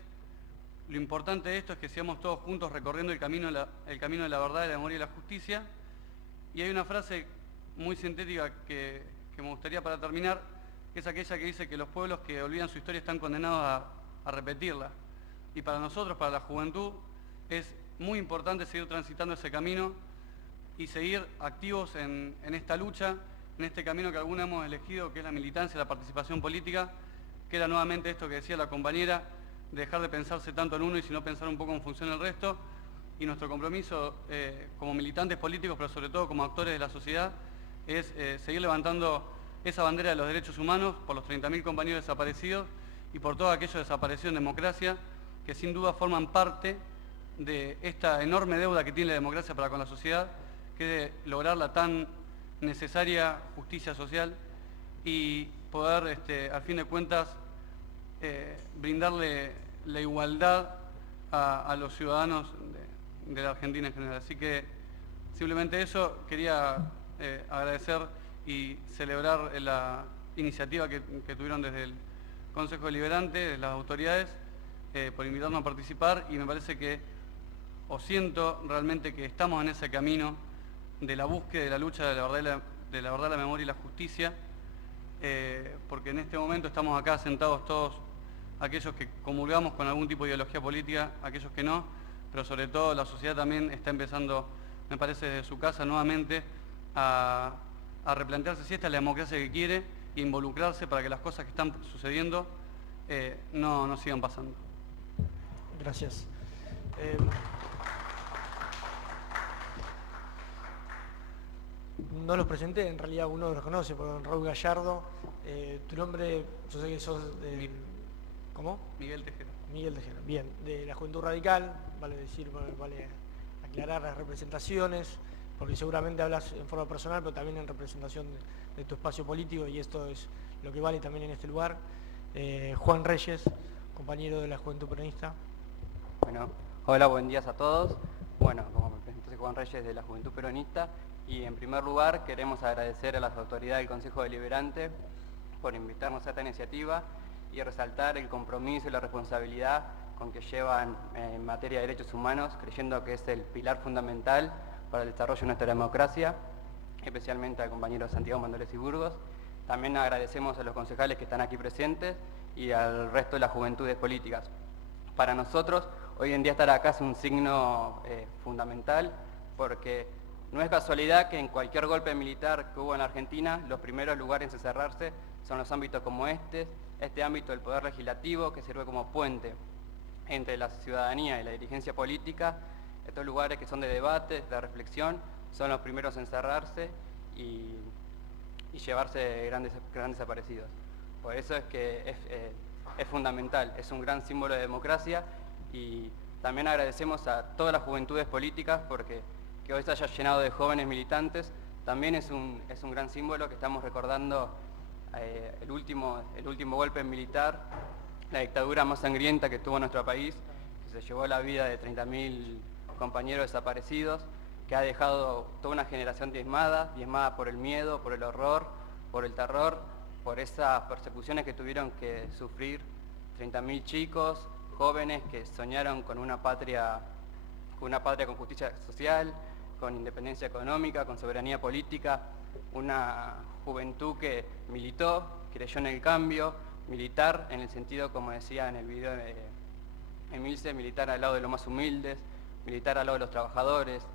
lo importante de esto es que sigamos todos juntos recorriendo el camino de la verdad, de la memoria y de la justicia. Y hay una frase muy sintética que me gustaría para terminar, que es aquella que dice que los pueblos que olvidan su historia están condenados a repetirla. Y para nosotros, para la juventud, es muy importante seguir transitando ese camino y seguir activos en esta lucha, en este camino que algunos hemos elegido, que es la militancia, la participación política, que era nuevamente esto que decía la compañera, de dejar de pensarse tanto en uno y sino pensar un poco en función del resto. Y nuestro compromiso como militantes políticos, pero sobre todo como actores de la sociedad, es seguir levantando esa bandera de los derechos humanos por los 30.000 compañeros desaparecidos y por todos aquellos desaparecidos en democracia, que sin duda forman parte de esta enorme deuda que tiene la democracia para con la sociedad, que es lograr la tan necesaria justicia social y poder, al fin de cuentas, brindarle la igualdad a los ciudadanos de la Argentina en general. Así que simplemente eso, quería agradecer y celebrar la iniciativa que tuvieron desde el Consejo Deliberante, de las autoridades, por invitarnos a participar, y me parece que, o siento realmente que estamos en ese camino de la búsqueda, de la lucha de la verdad, la memoria y la justicia, porque en este momento estamos acá sentados todos, aquellos que comulgamos con algún tipo de ideología política, aquellos que no, pero sobre todo la sociedad también está empezando, me parece, desde su casa nuevamente a replantearse si esta es la democracia que quiere e involucrarse para que las cosas que están sucediendo no sigan pasando. Gracias. No los presenté, en realidad uno los conoce, por Raúl Gallardo. Tu nombre, yo sé que sos del... ¿Cómo? Miguel Tejera. Miguel Tejera, bien. De la Juventud Radical, vale decir, vale aclarar las representaciones, porque seguramente hablas en forma personal, pero también en representación de tu espacio político, y esto es lo que vale también en este lugar. Juan Reyes, compañero de la Juventud Peronista. Bueno, hola, buen día a todos. Bueno, como me presento, soy Juan Reyes de la Juventud Peronista, y en primer lugar queremos agradecer a las autoridades del Consejo Deliberante por invitarnos a esta iniciativa y resaltar el compromiso y la responsabilidad con que llevan en materia de derechos humanos, creyendo que es el pilar fundamental para el desarrollo de nuestra democracia, especialmente al compañero Santiago Mandores y Burgos. También agradecemos a los concejales que están aquí presentes y al resto de las juventudes políticas. Para nosotros, hoy en día estar acá es un signo fundamental, porque no es casualidad que en cualquier golpe militar que hubo en la Argentina, los primeros lugares en cerrarse son los ámbitos como este ámbito del poder legislativo, que sirve como puente entre la ciudadanía y la dirigencia política. Estos lugares que son de debate, de reflexión, son los primeros en cerrarse y llevarse grandes desaparecidos. Por eso es que es fundamental, es un gran símbolo de democracia, y también agradecemos a todas las juventudes políticas porque que hoy se haya llenado de jóvenes militantes también es un gran símbolo, que estamos recordando el último golpe militar, la dictadura más sangrienta que tuvo nuestro país, que se llevó la vida de 30.000 compañeros desaparecidos, que ha dejado toda una generación diezmada por el miedo, por el horror, por el terror, por esas persecuciones que tuvieron que sufrir 30.000 chicos, jóvenes que soñaron con una patria con justicia social, con independencia económica, con soberanía política, una juventud que militó, creyó en el cambio, militar en el sentido, como decía en el video de Emilce, militar al lado de los más humildes, militar al lado de los trabajadores,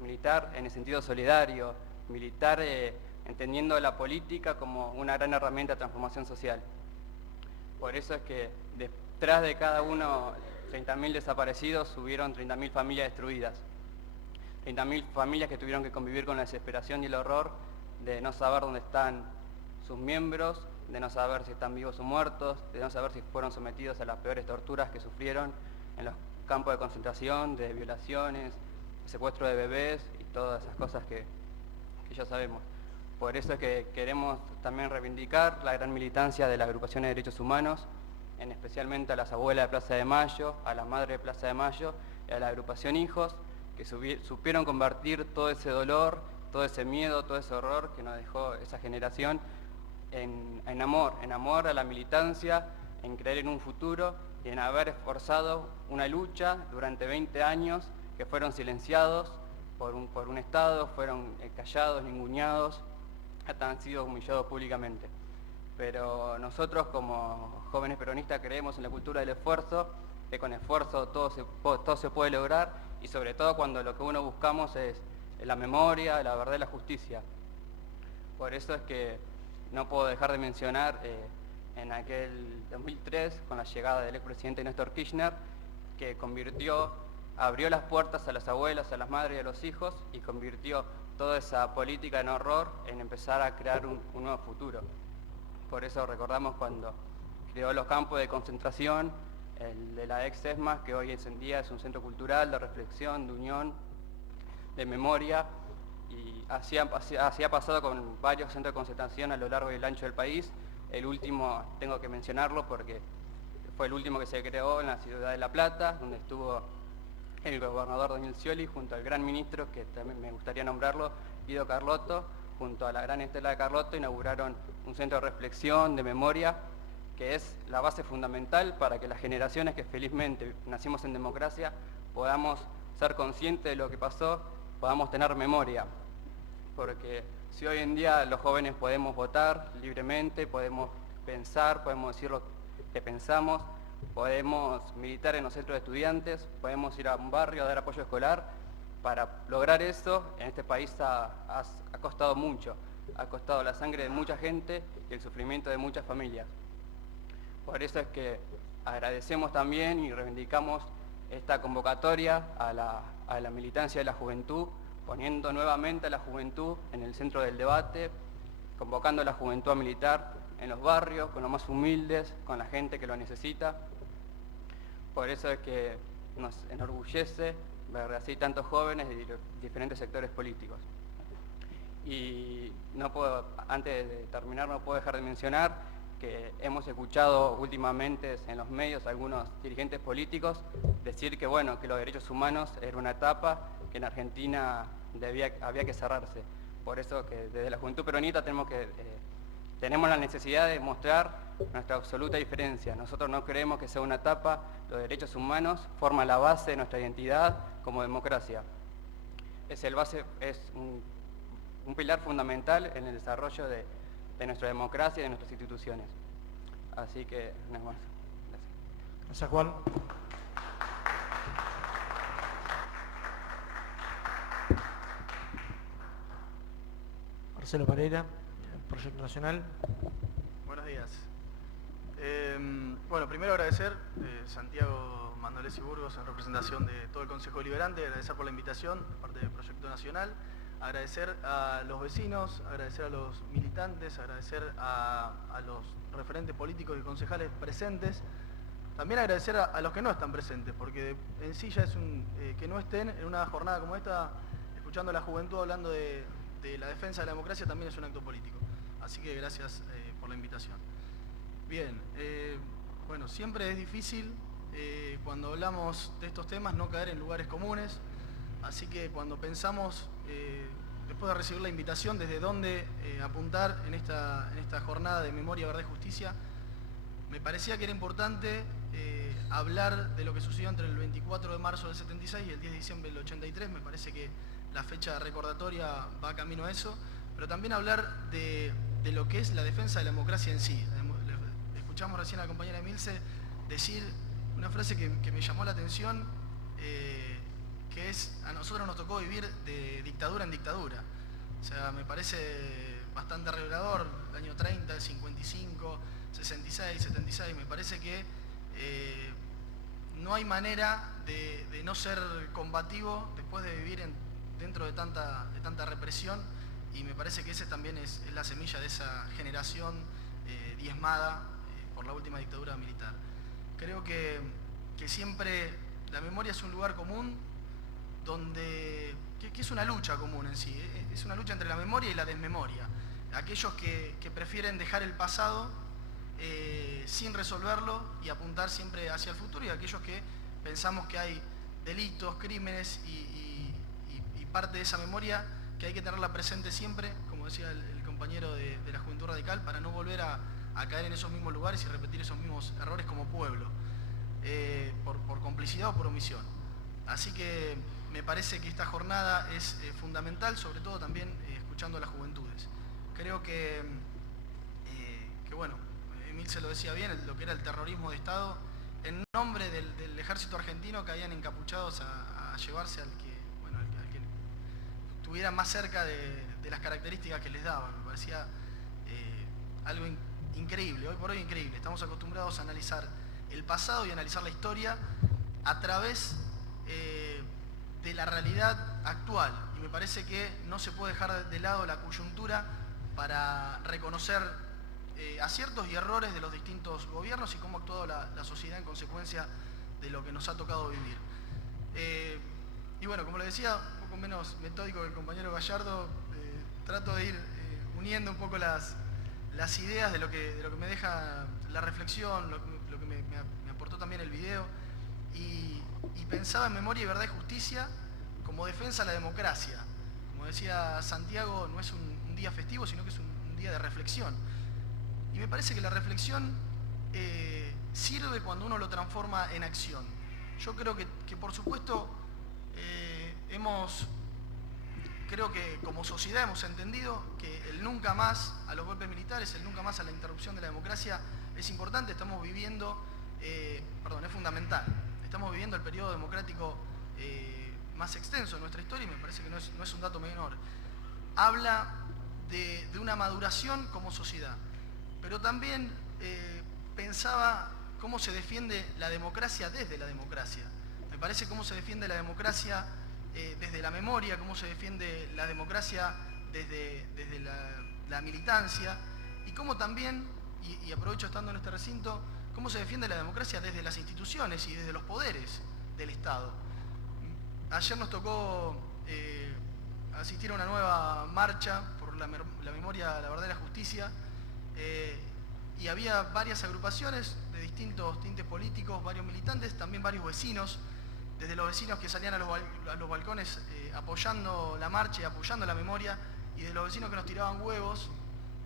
militar en el sentido solidario, militar en entendiendo la política como una gran herramienta de transformación social. Por eso es que detrás de cada uno, 30.000 desaparecidos, hubieron 30.000 familias destruidas. 30.000 familias que tuvieron que convivir con la desesperación y el horror de no saber dónde están sus miembros, de no saber si están vivos o muertos, de no saber si fueron sometidos a las peores torturas que sufrieron en los campos de concentración, de violaciones, secuestro de bebés y todas esas cosas que ya sabemos. Por eso es que queremos también reivindicar la gran militancia de las agrupaciones de derechos humanos, en especialmente a las abuelas de Plaza de Mayo, a las madres de Plaza de Mayo y a la agrupación Hijos, que supieron convertir todo ese dolor, todo ese miedo, todo ese horror que nos dejó esa generación en amor a la militancia, en creer en un futuro y en haber esforzado una lucha durante 20 años que fueron silenciados por un Estado, fueron callados, ninguneados, hasta han sido humillados públicamente. Pero nosotros como jóvenes peronistas creemos en la cultura del esfuerzo, que con esfuerzo todo se puede lograr, y sobre todo cuando lo que uno buscamos es la memoria, la verdad y la justicia. Por eso es que no puedo dejar de mencionar en aquel 2003, con la llegada del expresidente Néstor Kirchner, que abrió las puertas a las abuelas, a las madres y a los hijos, y convirtió toda esa política en horror en empezar a crear un nuevo futuro. Por eso recordamos cuando creó los campos de concentración, el de la ex ESMA, que hoy en día es un centro cultural de reflexión, de unión, de memoria, y así ha pasado con varios centros de concentración a lo largo y el ancho del país. El último, tengo que mencionarlo porque fue el último que se creó en la ciudad de La Plata, donde estuvo el gobernador Daniel Scioli junto al gran ministro, que también me gustaría nombrarlo, Guido Carlotto, junto a la gran Estela de Carlotto, inauguraron un centro de reflexión, de memoria, que es la base fundamental para que las generaciones que felizmente nacimos en democracia podamos ser conscientes de lo que pasó, podamos tener memoria. Porque si hoy en día los jóvenes podemos votar libremente, podemos pensar, podemos decir lo que pensamos, podemos militar en los centros de estudiantes, podemos ir a un barrio a dar apoyo escolar, para lograr eso en este país ha costado mucho, ha costado la sangre de mucha gente y el sufrimiento de muchas familias. Por eso es que agradecemos también y reivindicamos esta convocatoria a la militancia de la juventud, poniendo nuevamente a la juventud en el centro del debate, convocando a la juventud a militar en los barrios, con los más humildes, con la gente que lo necesita. Por eso es que nos enorgullece ver así tantos jóvenes de diferentes sectores políticos. Y antes de terminar, no puedo dejar de mencionar que hemos escuchado últimamente en los medios a algunos dirigentes políticos decir que bueno, que los derechos humanos era una etapa que en Argentina había que cerrarse. Por eso que desde la Juventud Peronista tenemos la necesidad de mostrar nuestra absoluta diferencia. Nosotros no creemos que sea una etapa, los derechos humanos forman la base de nuestra identidad como democracia. Es un pilar fundamental en el desarrollo de nuestra democracia y de nuestras instituciones. Así que nada más. Gracias. Gracias, Juan. Marcelo Pereira, Proyecto Nacional. Buenos días. Bueno, primero agradecer Santiago Mandolesi Burgos en representación de todo el Consejo Deliberante, agradecer por la invitación de parte del Proyecto Nacional, agradecer a los vecinos, agradecer a los militantes, agradecer a los referentes políticos y concejales presentes, también agradecer a los que no están presentes, porque en sí ya es que no estén en una jornada como esta, escuchando a la juventud hablando de la defensa de la democracia, también es un acto político. Así que gracias por la invitación. Bien, bueno, siempre es difícil cuando hablamos de estos temas no caer en lugares comunes, así que cuando pensamos, después de recibir la invitación, desde dónde apuntar en esta jornada de memoria, verdad y justicia, me parecía que era importante hablar de lo que sucedió entre el 24 de marzo del 76 y el 10 de diciembre del 83, me parece que la fecha recordatoria va camino a eso, pero también hablar de lo que es la defensa de la democracia en sí. Escuchamos recién a la compañera Emilce decir una frase que me llamó la atención, que es, a nosotros nos tocó vivir de dictadura en dictadura. O sea, me parece bastante revelador, el año 30, 55, 66, 76, me parece que no hay manera de no ser combativo después de vivir dentro de tanta represión, y me parece que ese también es la semilla de esa generación diezmada por la última dictadura militar. Creo que siempre la memoria es un lugar común que es una lucha común en sí, es una lucha entre la memoria y la desmemoria. Aquellos que prefieren dejar el pasado sin resolverlo y apuntar siempre hacia el futuro, y aquellos que pensamos que hay delitos, crímenes y parte de esa memoria que hay que tenerla presente siempre, como decía el compañero de la Juventud Radical, para no volver a caer en esos mismos lugares y repetir esos mismos errores como pueblo, por complicidad o por omisión. Así que me parece que esta jornada es fundamental, sobre todo también escuchando a las juventudes. Creo que bueno, Emil se lo decía bien, lo que era el terrorismo de Estado, en nombre del ejército argentino, que habían encapuchados a llevarse al que estuviera más cerca de las características que les daban. Me parecía algo increíble, hoy por hoy increíble. Estamos acostumbrados a analizar el pasado y analizar la historia a través de la realidad actual, y me parece que no se puede dejar de lado la coyuntura para reconocer aciertos y errores de los distintos gobiernos y cómo ha actuado la sociedad en consecuencia de lo que nos ha tocado vivir. Y bueno, como les decía, un poco menos metódico que el compañero Gallardo, trato de ir uniendo un poco las ideas de lo que me deja la reflexión, lo que me aportó también el video, y pensaba en memoria y verdad y justicia como defensa a la democracia. Como decía Santiago, no es un día festivo, sino que es un día de reflexión. Y me parece que la reflexión sirve cuando uno lo transforma en acción. Yo creo que por supuesto, creo que como sociedad hemos entendido que el nunca más a los golpes militares, el nunca más a la interrupción de la democracia es importante. Estamos viviendo, es fundamental. Estamos viviendo el periodo democrático más extenso de nuestra historia, y me parece que no es un dato menor. Habla de una maduración como sociedad, pero también pensaba cómo se defiende la democracia desde la democracia. Me parece cómo se defiende la democracia desde la memoria, cómo se defiende la democracia desde la militancia, y cómo también, y aprovecho estando en este recinto, cómo se defiende la democracia desde las instituciones y desde los poderes del Estado. Ayer nos tocó asistir a una nueva marcha por la memoria, la verdad y la justicia, y había varias agrupaciones de distintos tintes políticos, varios militantes, también varios vecinos, desde los vecinos que salían a los balcones apoyando la marcha y apoyando la memoria, y de los vecinos que nos tiraban huevos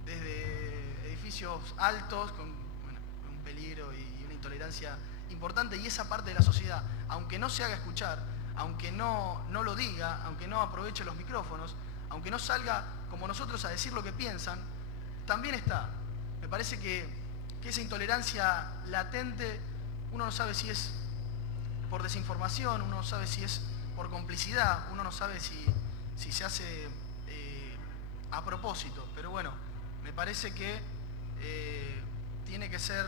desde edificios altos con un peligro y una intolerancia importante. Y esa parte de la sociedad, aunque no se haga escuchar, aunque no lo diga, aunque no aproveche los micrófonos, aunque no salga como nosotros a decir lo que piensan, también está. Me parece que esa intolerancia latente, uno no sabe si es por desinformación, uno no sabe si es por complicidad, uno no sabe si se hace a propósito, pero bueno, me parece que tiene que ser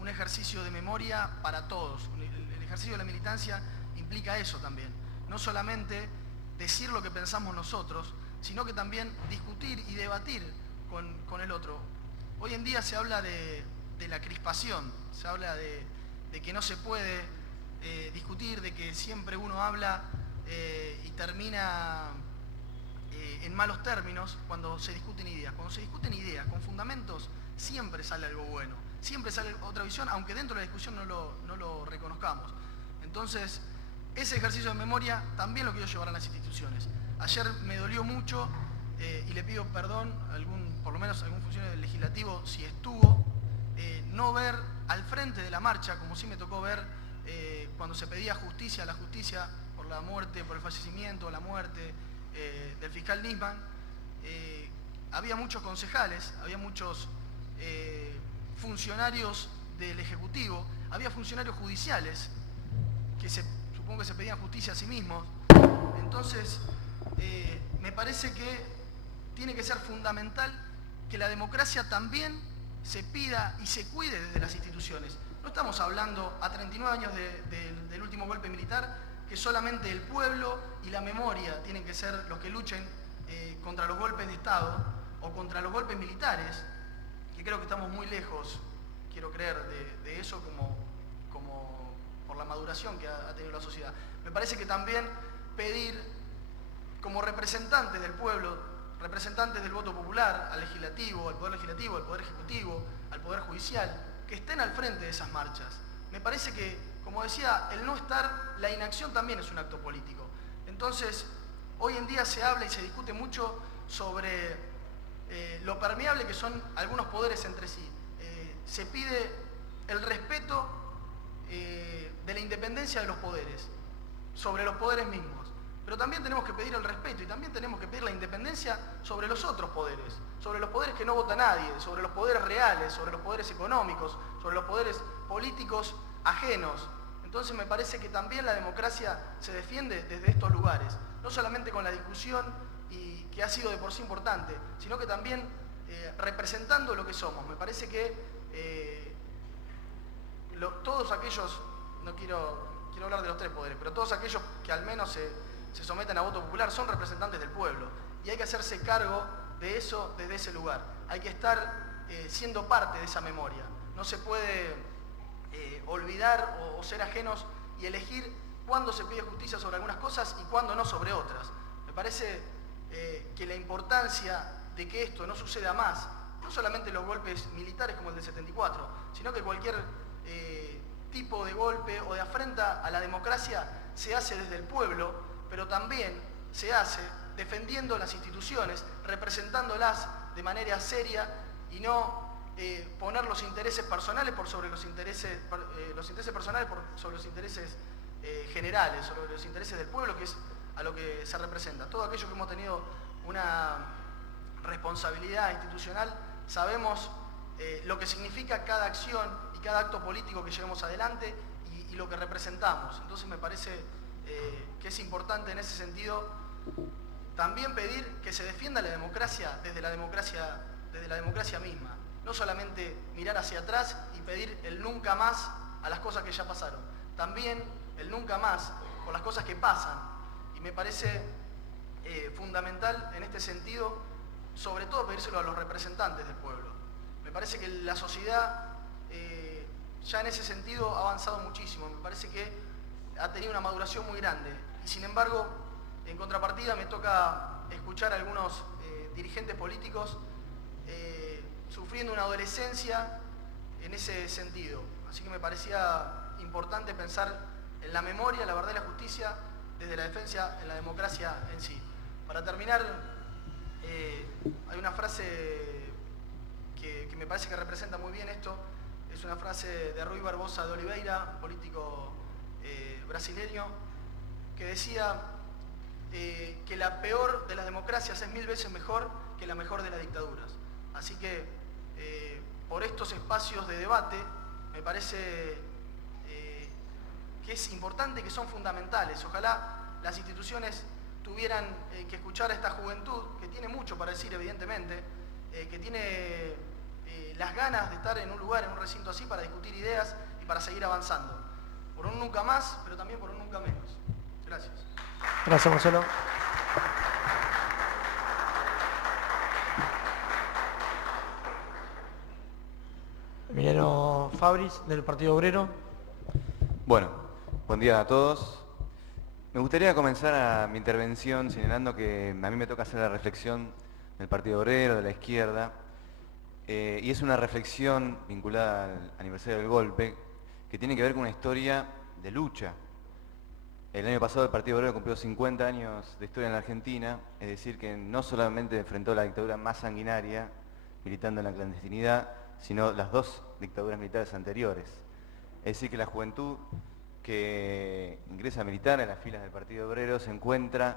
un ejercicio de memoria para todos. El ejercicio de la militancia implica eso también, no solamente decir lo que pensamos nosotros, sino que también discutir y debatir con el otro. Hoy en día se habla de la crispación, se habla de que no se puede discutir, de que siempre uno habla y termina en malos términos cuando se discuten ideas. Cuando se discuten ideas con fundamentos, siempre sale algo bueno, siempre sale otra visión, aunque dentro de la discusión no lo reconozcamos. Entonces, ese ejercicio de memoria también lo quiero llevar a las instituciones. Ayer me dolió mucho, y le pido perdón por lo menos a algún funcionario del legislativo si estuvo, no ver al frente de la marcha, como sí me tocó ver cuando se pedía justicia, la justicia por la muerte, por el fallecimiento, la muerte del fiscal Nisman. Había muchos concejales, había muchos funcionarios del Ejecutivo, había funcionarios judiciales que supongo que se pedían justicia a sí mismos. Entonces, me parece que tiene que ser fundamental que la democracia también se pida y se cuide desde las instituciones. No estamos hablando a 39 años del último golpe militar que solamente el pueblo y la memoria tienen que ser los que luchen contra los golpes de Estado o contra los golpes militares, que creo que estamos muy lejos, quiero creer, de eso como por la maduración que ha tenido la sociedad. Me parece que también pedir como representantes del pueblo, representantes del voto popular, al legislativo, al poder ejecutivo, al poder judicial, que estén al frente de esas marchas. Me parece que, como decía, el no estar, la inacción también es un acto político. Entonces, hoy en día se habla y se discute mucho sobre lo permeable que son algunos poderes entre sí. Se pide el respeto de la independencia de los poderes, sobre los poderes mismos. Pero también tenemos que pedir el respeto y también tenemos que pedir la independencia sobre los otros poderes, sobre los poderes que no vota nadie, sobre los poderes reales, sobre los poderes económicos, sobre los poderes políticos ajenos. Entonces me parece que también la democracia se defiende desde estos lugares, no solamente con la discusión, y que ha sido de por sí importante, sino que también representando lo que somos. Me parece que todos aquellos, no quiero hablar de los tres poderes, pero todos aquellos que al menos se someten a voto popular son representantes del pueblo, y hay que hacerse cargo de eso desde ese lugar. Hay que estar siendo parte de esa memoria. No se puede olvidar o ser ajenos y elegir cuándo se pide justicia sobre algunas cosas y cuándo no sobre otras. Me parece que la importancia de que esto no suceda más, no solamente los golpes militares como el del 74, sino que cualquier tipo de golpe o de afrenta a la democracia se hace desde el pueblo, pero también se hace defendiendo las instituciones, representándolas de manera seria y no poner los intereses personales por sobre los intereses personales sobre los intereses generales, sobre los intereses del pueblo, que es a lo que se representa. Todo aquello que hemos tenido una responsabilidad institucional, sabemos lo que significa cada acción y cada acto político que llevemos adelante y lo que representamos. Entonces me parece que es importante en ese sentido también pedir que se defienda la democracia desde la democracia misma. No solamente mirar hacia atrás y pedir el nunca más a las cosas que ya pasaron. También el nunca más por las cosas que pasan. Y me parece fundamental en este sentido, sobre todo pedírselo a los representantes del pueblo. Me parece que la sociedad ya en ese sentido ha avanzado muchísimo. Me parece que ha tenido una maduración muy grande. Y sin embargo, en contrapartida me toca escuchar a algunos dirigentes políticos sufriendo una adolescencia en ese sentido. Así que me parecía importante pensar en la memoria, la verdad y la justicia desde la defensa en la democracia en sí. Para terminar, hay una frase que me parece que representa muy bien esto. Es una frase de Rui Barbosa de Oliveira, político brasileño, que decía que la peor de las democracias es 1000 veces mejor que la mejor de las dictaduras. Así que por estos espacios de debate me parece que es importante y que son fundamentales. Ojalá las instituciones tuvieran que escuchar a esta juventud, que tiene mucho para decir evidentemente, que tiene las ganas de estar en un lugar, en un recinto así, para discutir ideas y para seguir avanzando. Por un nunca más, pero también por un nunca menos. Gracias. Gracias, Marcelo. Emiliano Fabris, del Partido Obrero. Bueno, buen día a todos. Me gustaría comenzar mi intervención señalando que a mí me toca hacer la reflexión del Partido Obrero, de la izquierda, y es una reflexión vinculada al aniversario del golpe, que tiene que ver con una historia de lucha. El año pasado el Partido Obrero cumplió 50 años de historia en la Argentina, es decir, que no solamente enfrentó la dictadura más sanguinaria, militando en la clandestinidad, sino las dos dictaduras militares anteriores. Es decir, que la juventud que ingresa a militar en las filas del Partido Obrero se encuentra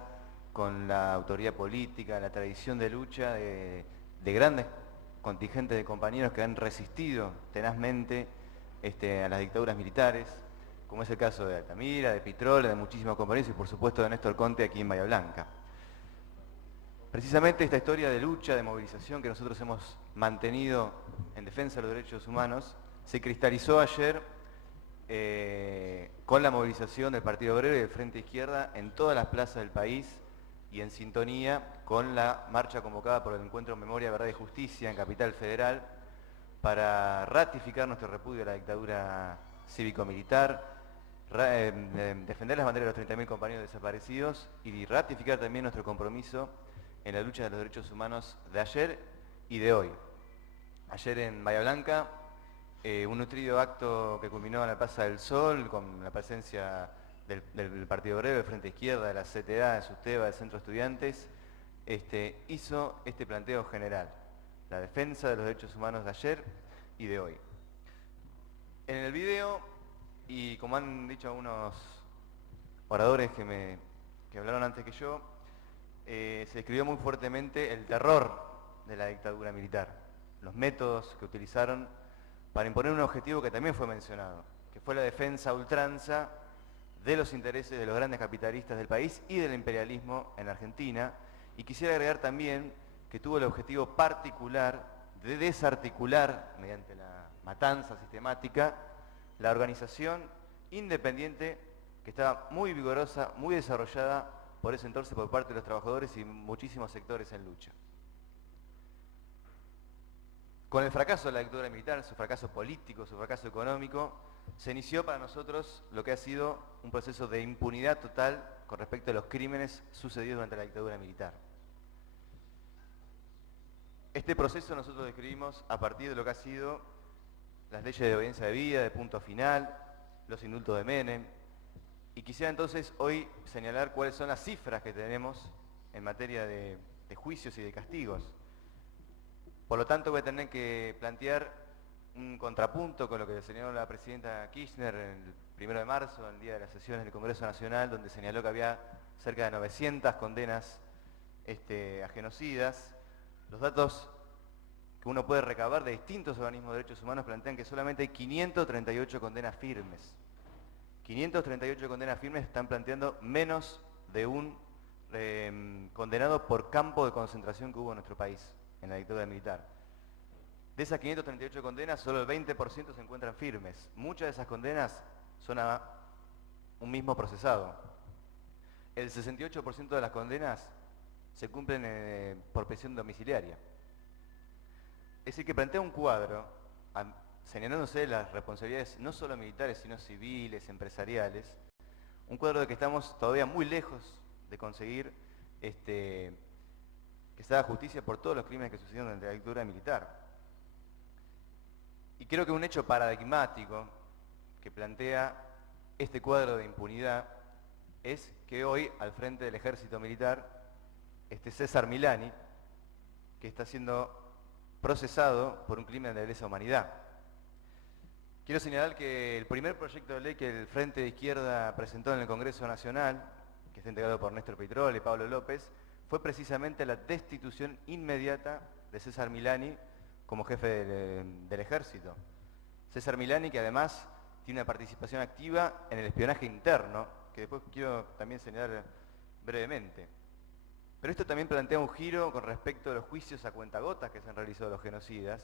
con la autoridad política, la tradición de lucha de grandes contingentes de compañeros que han resistido tenazmente a las dictaduras militares, como es el caso de Altamira, de Pitrola, de muchísimos compañeros y por supuesto de Néstor Conte aquí en Bahía Blanca. Precisamente esta historia de lucha, de movilización que nosotros hemos mantenido en defensa de los derechos humanos, se cristalizó ayer con la movilización del Partido Obrero y del Frente Izquierda en todas las plazas del país y en sintonía con la marcha convocada por el Encuentro Memoria, Verdad y Justicia en Capital Federal para ratificar nuestro repudio a la dictadura cívico-militar, defender las banderas de los 30.000 compañeros desaparecidos y ratificar también nuestro compromiso en la lucha de los derechos humanos de ayer y de hoy. Ayer en Bahía Blanca, un nutrido acto que culminó en la Plaza del Sol con la presencia del Partido Obrero, del Frente Izquierda, de la CTA, de SUSTEBA, del Centro de Estudiantes, hizo este planteo general, la defensa de los derechos humanos de ayer y de hoy. En el video, y como han dicho algunos oradores que hablaron antes que yo, se describió muy fuertemente el terror de la dictadura militar, los métodos que utilizaron para imponer un objetivo que también fue mencionado, que fue la defensa a ultranza de los intereses de los grandes capitalistas del país y del imperialismo en Argentina. Y quisiera agregar también que tuvo el objetivo particular de desarticular, mediante la matanza sistemática, la organización independiente que estaba muy vigorosa, muy desarrollada por ese entonces por parte de los trabajadores y muchísimos sectores en lucha. Con el fracaso de la dictadura militar, su fracaso político, su fracaso económico, se inició para nosotros lo que ha sido un proceso de impunidad total con respecto a los crímenes sucedidos durante la dictadura militar. Este proceso nosotros describimos a partir de lo que ha sido las leyes de obediencia de vida, de punto final, los indultos de Menem, y quisiera entonces hoy señalar cuáles son las cifras que tenemos en materia de juicios y de castigos. Por lo tanto, voy a tener que plantear un contrapunto con lo que señaló la presidenta Kirchner el 1 de marzo, el día de las sesiones del Congreso Nacional, donde señaló que había cerca de 900 condenas a genocidas. Los datos que uno puede recabar de distintos organismos de derechos humanos plantean que solamente hay 538 condenas firmes. 538 condenas firmes están planteando menos de un condenado por campo de concentración que hubo en nuestro país, en la dictadura militar. De esas 538 condenas, solo el 20% se encuentran firmes. Muchas de esas condenas son a un mismo procesado. El 68% de las condenas se cumplen por prisión domiciliaria. Es decir, que plantea un cuadro, señalándose las responsabilidades no solo militares, sino civiles, empresariales, un cuadro de que estamos todavía muy lejos de conseguir que se haga justicia por todos los crímenes que sucedieron durante la dictadura militar. Y creo que un hecho paradigmático que plantea este cuadro de impunidad es que hoy, al frente del ejército militar, César Milani, que está siendo procesado por un crimen de lesa humanidad. Quiero señalar que el primer proyecto de ley que el Frente de Izquierda presentó en el Congreso Nacional, que está integrado por Néstor Petrol y Pablo López, fue precisamente la destitución inmediata de César Milani como jefe del ejército. César Milani, que además tiene una participación activa en el espionaje interno, que después quiero también señalar brevemente. Pero esto también plantea un giro con respecto a los juicios a cuentagotas que se han realizado los genocidas,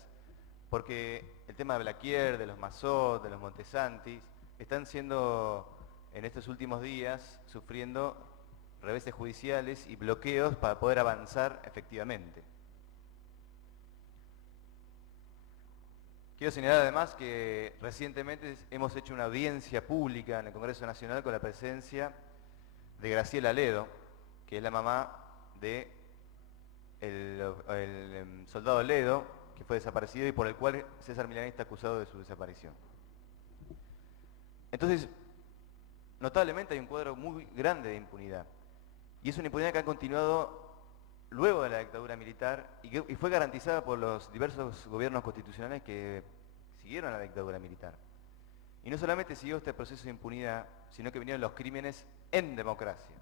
porque el tema de Blaquier, de los Mazot, de los Montesantis, están siendo en estos últimos días sufriendo reveses judiciales y bloqueos para poder avanzar efectivamente. Quiero señalar además que recientemente hemos hecho una audiencia pública en el Congreso Nacional con la presencia de Graciela Ledo, que es la mamá de el soldado Ledo, que fue desaparecido y por el cual César Milani está acusado de su desaparición. Entonces, notablemente hay un cuadro muy grande de impunidad. Y es una impunidad que ha continuado luego de la dictadura militar y fue garantizada por los diversos gobiernos constitucionales que siguieron a la dictadura militar. Y no solamente siguió este proceso de impunidad, sino que vinieron los crímenes en democracia.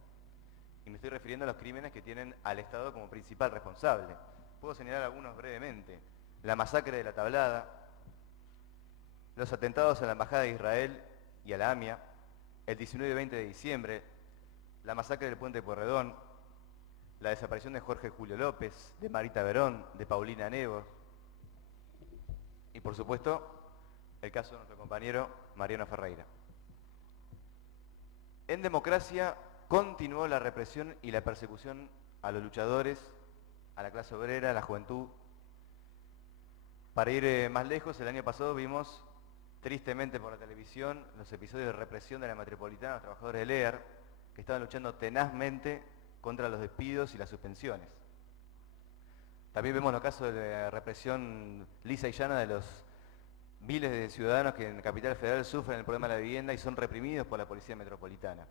Y me estoy refiriendo a los crímenes que tienen al Estado como principal responsable. Puedo señalar algunos brevemente. La masacre de La Tablada, los atentados a la Embajada de Israel y a la AMIA, el 19 y 20 de diciembre, la masacre del Puente de Pueyrredón, la desaparición de Jorge Julio López, de Marita Verón, de Paulina Nevos y por supuesto el caso de nuestro compañero Mariano Ferreira. En democracia continuó la represión y la persecución a los luchadores, a la clase obrera, a la juventud. Para ir más lejos, el año pasado vimos tristemente por la televisión los episodios de represión de la Metropolitana a los trabajadores del EAR, que estaban luchando tenazmente contra los despidos y las suspensiones. También vemos los casos de represión lisa y llana de los miles de ciudadanos que en Capital Federal sufren el problema de la vivienda y son reprimidos por la Policía Metropolitana.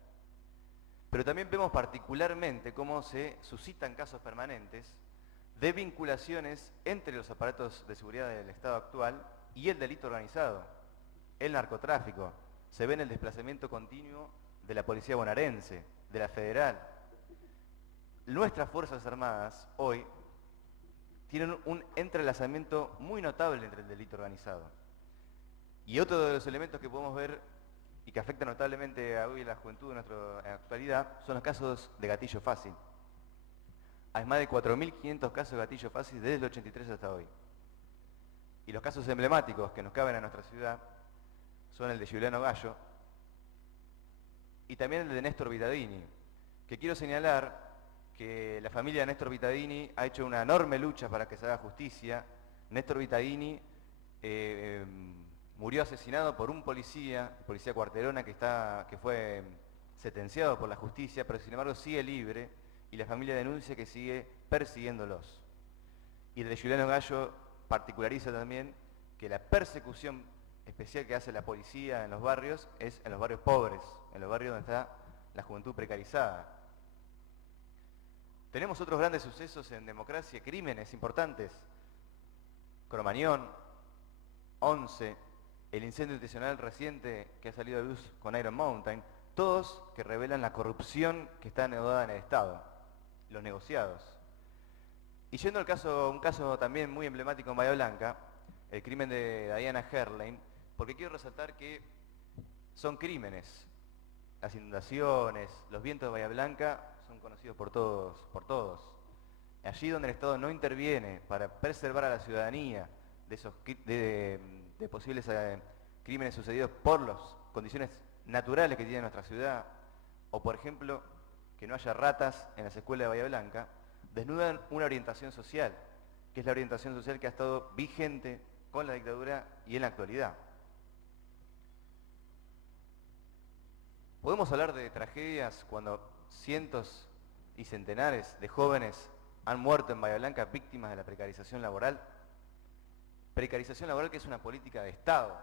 Pero también vemos particularmente cómo se suscitan casos permanentes de vinculaciones entre los aparatos de seguridad del Estado actual y el delito organizado, el narcotráfico. Se ve en el desplazamiento continuo de la Policía Bonaerense, de la Federal. Nuestras Fuerzas Armadas hoy tienen un entrelazamiento muy notable entre el delito organizado. Y otro de los elementos que podemos ver y que afecta notablemente a hoy la juventud en nuestra actualidad son los casos de gatillo fácil. Hay más de 4.500 casos de gatillo fácil desde el 83 hasta hoy. Y los casos emblemáticos que nos caben a nuestra ciudad son el de Giuliano Gallo y también el de Néstor Vitadini, que quiero señalar que la familia de Néstor Vitadini ha hecho una enorme lucha para que se haga justicia. Néstor Vitadini murió asesinado por un policía Cuarterona, que fue sentenciado por la justicia, pero sin embargo sigue libre y la familia denuncia que sigue persiguiéndolos. Y el de Giuliano Gallo particulariza también que la persecución especial que hace la policía en los barrios es en los barrios pobres, en los barrios donde está la juventud precarizada. Tenemos otros grandes sucesos en democracia, crímenes importantes. Cromañón, 11, el incendio intencional reciente que ha salido a luz con Iron Mountain, todos que revelan la corrupción que está anudada en el Estado, los negociados. Y yendo al caso, un caso también muy emblemático en Bahía Blanca, el crimen de Diana Herlein, porque quiero resaltar que son crímenes. Las inundaciones, los vientos de Bahía Blanca son conocidos por todos. Allí donde el Estado no interviene para preservar a la ciudadanía de posibles crímenes sucedidos por las condiciones naturales que tiene nuestra ciudad, o por ejemplo, que no haya ratas en las escuelas de Bahía Blanca, desnudan una orientación social, que es la orientación social que ha estado vigente con la dictadura y en la actualidad. Podemos hablar de tragedias cuando cientos y centenares de jóvenes han muerto en Bahía Blanca víctimas de la precarización laboral. Precarización laboral que es una política de Estado,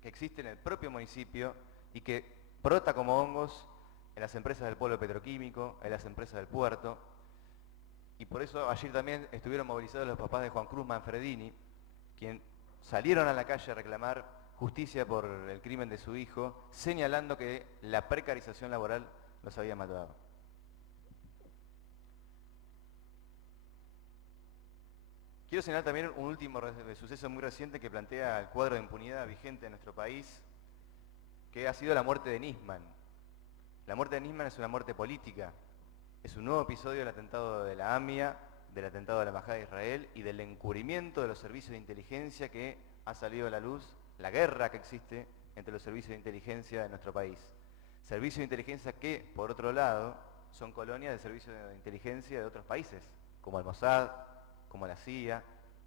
que existe en el propio municipio y que brota como hongos en las empresas del polo petroquímico, en las empresas del puerto. Y por eso ayer también estuvieron movilizados los papás de Juan Cruz Manfredini, quien salieron a la calle a reclamar justicia por el crimen de su hijo, señalando que la precarización laboral los había matado. Quiero señalar también un último suceso muy reciente que plantea el cuadro de impunidad vigente en nuestro país, que ha sido la muerte de Nisman. La muerte de Nisman es una muerte política, es un nuevo episodio del atentado de la AMIA, del atentado de la Embajada de Israel y del encubrimiento de los servicios de inteligencia que ha salido a la luz, la guerra que existe entre los servicios de inteligencia de nuestro país. Servicios de inteligencia que, por otro lado, son colonias de servicios de inteligencia de otros países, como el Mossad, como la CIA,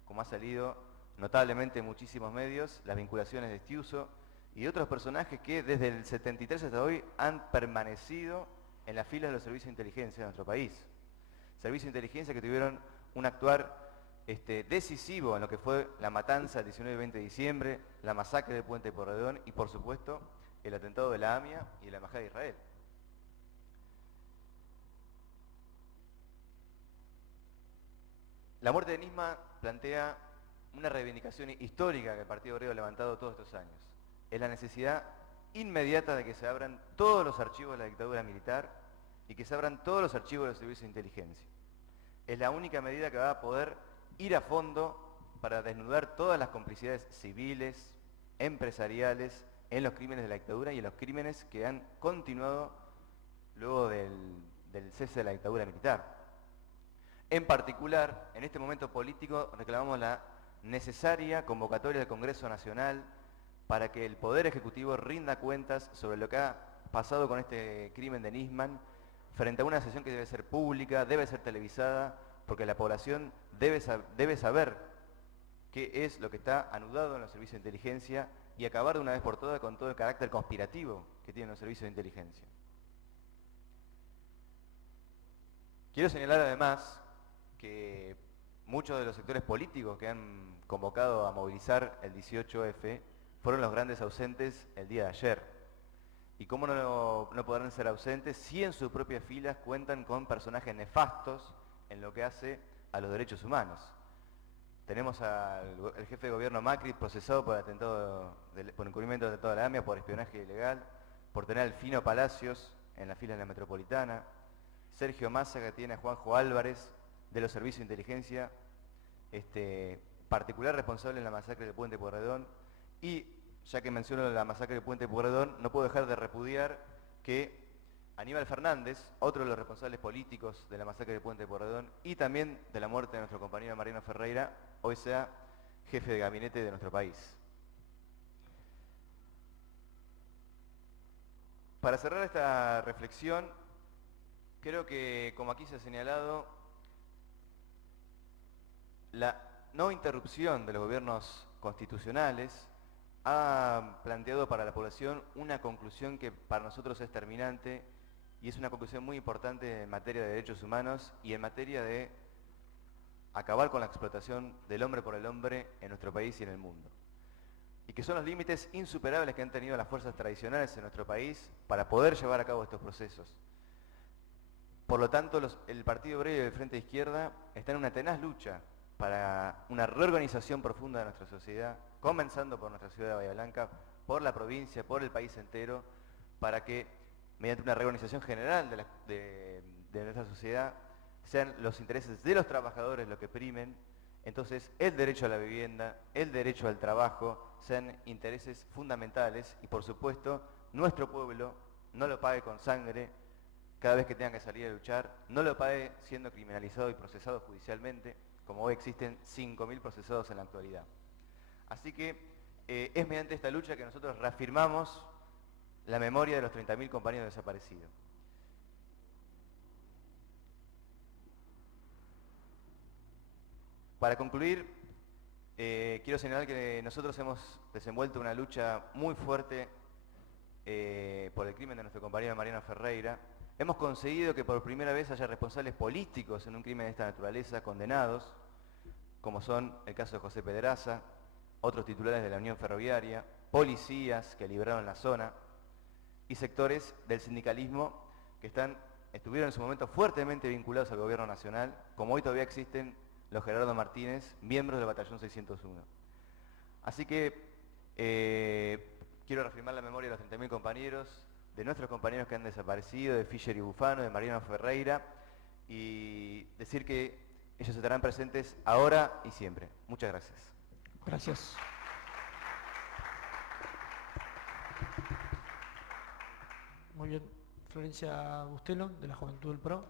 como ha salido notablemente en muchísimos medios, las vinculaciones de Stiuso y de otros personajes que desde el 73 hasta hoy han permanecido en las filas de los servicios de inteligencia de nuestro país. Servicios de inteligencia que tuvieron un actuar decisivo en lo que fue la matanza del 19 y 20 de diciembre, la masacre del Puente de Porredón y, por supuesto, el atentado de la AMIA y de la Embajada de Israel. La muerte de Nisman plantea una reivindicación histórica que el Partido Obrero ha levantado todos estos años. Es la necesidad inmediata de que se abran todos los archivos de la dictadura militar y que se abran todos los archivos de los servicios de inteligencia. Es la única medida que va a poder ir a fondo para desnudar todas las complicidades civiles, empresariales, en los crímenes de la dictadura y en los crímenes que han continuado luego del cese de la dictadura militar. En particular, en este momento político reclamamos la necesaria convocatoria del Congreso Nacional para que el Poder Ejecutivo rinda cuentas sobre lo que ha pasado con este crimen de Nisman, frente a una sesión que debe ser pública, debe ser televisada, porque la población debe saber qué es lo que está anudado en los servicios de inteligencia y acabar de una vez por todas con todo el carácter conspirativo que tienen los servicios de inteligencia. Quiero señalar además que muchos de los sectores políticos que han convocado a movilizar el 18F fueron los grandes ausentes el día de ayer. ¿Y cómo no podrán ser ausentes si en sus propias filas cuentan con personajes nefastos en lo que hace a los derechos humanos? Tenemos al jefe de gobierno Macri procesado por por encubrimiento de atentado a la AMIA, por espionaje ilegal, por tener al Fino Palacios en las filas de la Metropolitana, Sergio Massa, que tiene a Juanjo Álvarez de los servicios de inteligencia, particular responsable en la masacre del Puente Pueyrredón. Y ya que menciono la masacre del Puente Pueyrredón, no puedo dejar de repudiar que Aníbal Fernández, otro de los responsables políticos de la masacre del Puente Pueyrredón y también de la muerte de nuestro compañero Mariano Ferreira, hoy sea jefe de gabinete de nuestro país. Para cerrar esta reflexión, creo que, como aquí se ha señalado, la no interrupción de los gobiernos constitucionales ha planteado para la población una conclusión que para nosotros es terminante y es una conclusión muy importante en materia de derechos humanos y en materia de acabar con la explotación del hombre por el hombre en nuestro país y en el mundo. Y que son los límites insuperables que han tenido las fuerzas tradicionales en nuestro país para poder llevar a cabo estos procesos. Por lo tanto, el Partido Obrero y el Frente de Izquierda están en una tenaz lucha para una reorganización profunda de nuestra sociedad, comenzando por nuestra ciudad de Bahía Blanca, por la provincia, por el país entero, para que, mediante una reorganización general de nuestra sociedad, sean los intereses de los trabajadores los que primen. Entonces, el derecho a la vivienda, el derecho al trabajo, sean intereses fundamentales y, por supuesto, nuestro pueblo no lo pague con sangre cada vez que tenga que salir a luchar, no lo pague siendo criminalizado y procesado judicialmente, como hoy existen 5.000 procesados en la actualidad. Así que es mediante esta lucha que nosotros reafirmamos la memoria de los 30.000 compañeros desaparecidos. Para concluir, quiero señalar que nosotros hemos desenvuelto una lucha muy fuerte por el crimen de nuestro compañero Mariano Ferreira. Hemos conseguido que por primera vez haya responsables políticos en un crimen de esta naturaleza condenados, como son el caso de José Pedraza, otros titulares de la Unión Ferroviaria, policías que liberaron la zona y sectores del sindicalismo que estuvieron en su momento fuertemente vinculados al gobierno nacional, como hoy todavía existen los Gerardo Martínez, miembros del Batallón 601. Así que quiero reafirmar la memoria de los 30.000 compañeros, de nuestros compañeros que han desaparecido, de Fischer y Bufano, de Mariano Ferreira, y decir que ellos estarán presentes ahora y siempre. Muchas gracias. Gracias. Muy bien. Florencia Bustelo, de la Juventud del PRO.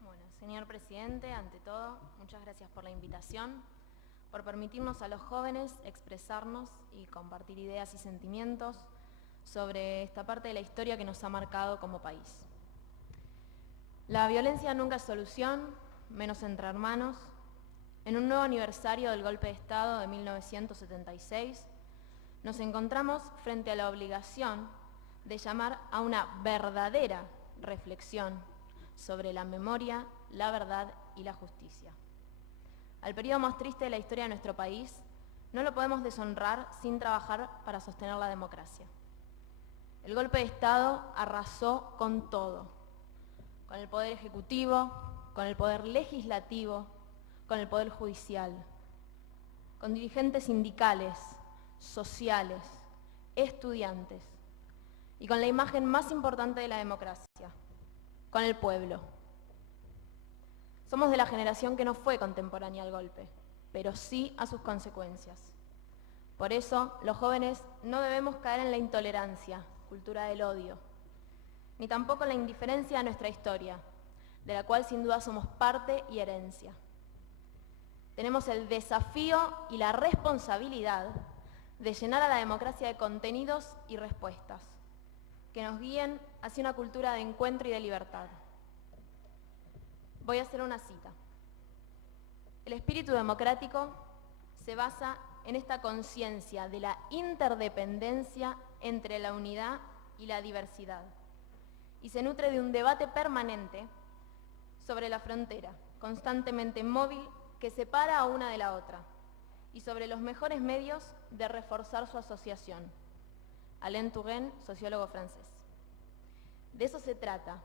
Bueno, señor presidente, ante todo, muchas gracias por la invitación, por permitirnos a los jóvenes expresarnos y compartir ideas y sentimientos sobre esta parte de la historia que nos ha marcado como país. La violencia nunca es solución, menos entre hermanos. En un nuevo aniversario del golpe de Estado de 1976, nos encontramos frente a la obligación de llamar a una verdadera reflexión sobre la memoria, la verdad y la justicia. Al periodo más triste de la historia de nuestro país, no lo podemos deshonrar sin trabajar para sostener la democracia. El golpe de Estado arrasó con todo, con el poder ejecutivo, con el poder legislativo, con el poder judicial, con dirigentes sindicales, sociales, estudiantes y con la imagen más importante de la democracia, con el pueblo. Somos de la generación que no fue contemporánea al golpe, pero sí a sus consecuencias. Por eso, los jóvenes no debemos caer en la intolerancia, cultura del odio, ni tampoco en la indiferencia a nuestra historia. de la cual sin duda somos parte y herencia. Tenemos el desafío y la responsabilidad de llenar a la democracia de contenidos y respuestas que nos guíen hacia una cultura de encuentro y de libertad. Voy a hacer una cita. El espíritu democrático se basa en esta conciencia de la interdependencia entre la unidad y la diversidad y se nutre de un debate permanente sobre la frontera, constantemente móvil, que separa a una de la otra, y sobre los mejores medios de reforzar su asociación. Alain Touraine, sociólogo francés. De eso se trata,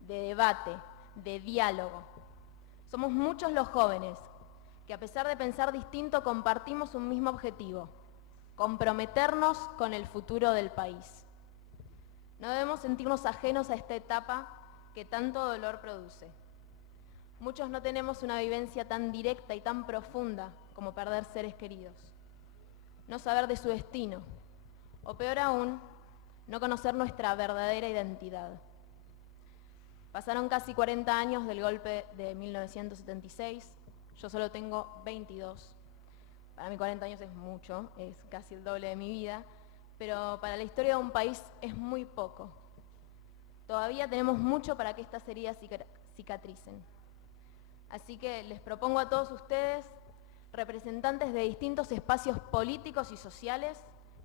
de debate, de diálogo. Somos muchos los jóvenes que, a pesar de pensar distinto, compartimos un mismo objetivo: comprometernos con el futuro del país. No debemos sentirnos ajenos a esta etapa que tanto dolor produce. Muchos no tenemos una vivencia tan directa y tan profunda como perder seres queridos, no saber de su destino, o peor aún, no conocer nuestra verdadera identidad. Pasaron casi 40 años del golpe de 1976, yo solo tengo 22. Para mí 40 años es mucho, es casi el doble de mi vida, pero para la historia de un país es muy poco. Todavía tenemos mucho para que estas heridas cicatricen. Así que les propongo a todos ustedes, representantes de distintos espacios políticos y sociales,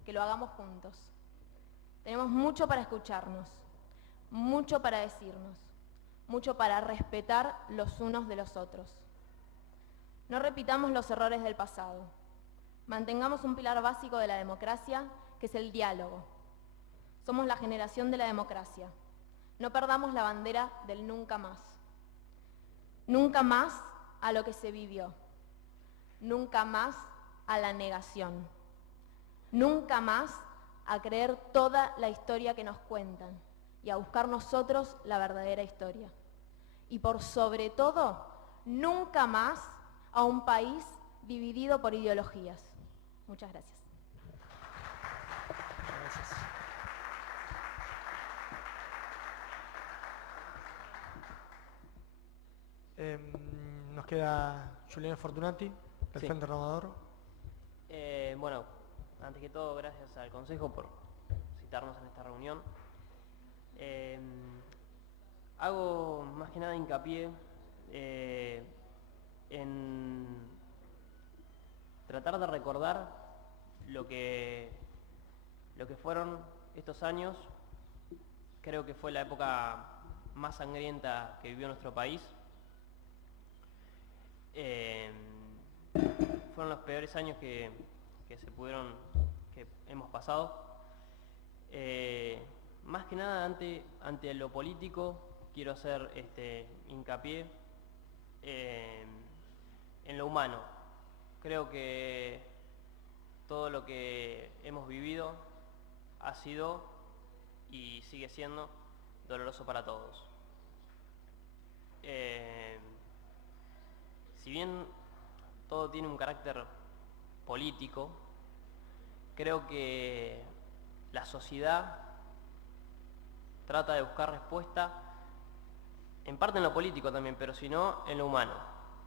que lo hagamos juntos. Tenemos mucho para escucharnos, mucho para decirnos, mucho para respetar los unos de los otros. No repitamos los errores del pasado. Mantengamos un pilar básico de la democracia, que es el diálogo. Somos la generación de la democracia. No perdamos la bandera del nunca más. Nunca más a lo que se vivió. Nunca más a la negación. Nunca más a creer toda la historia que nos cuentan y a buscar nosotros la verdadera historia. Y por sobre todo, nunca más a un país dividido por ideologías. Muchas gracias. Gracias. Nos queda Julián Fortunati, del Sí. Frente Renovador. Bueno, antes que todo, gracias al Consejo por citarnos en esta reunión. Hago más que nada hincapié en tratar de recordar lo que fueron estos años. Creo que fue la época más sangrienta que vivió nuestro país. Fueron los peores años que hemos pasado. Más que nada ante lo político, quiero hacer hincapié en lo humano. Creo que todo lo que hemos vivido ha sido y sigue siendo doloroso para todos. Si bien todo tiene un carácter político, creo que la sociedad trata de buscar respuesta, en parte en lo político también, pero si no, en lo humano.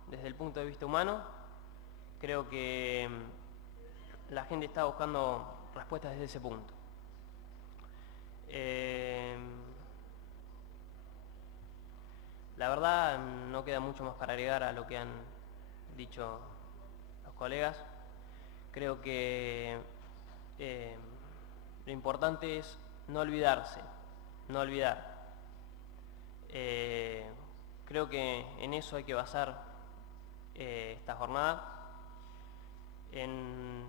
Desde el punto de vista humano, creo que la gente está buscando respuestas desde ese punto. La verdad, no queda mucho más para agregar a lo que han dicho los colegas. Creo que lo importante es no olvidarse, no olvidar. Creo que en eso hay que basar esta jornada, en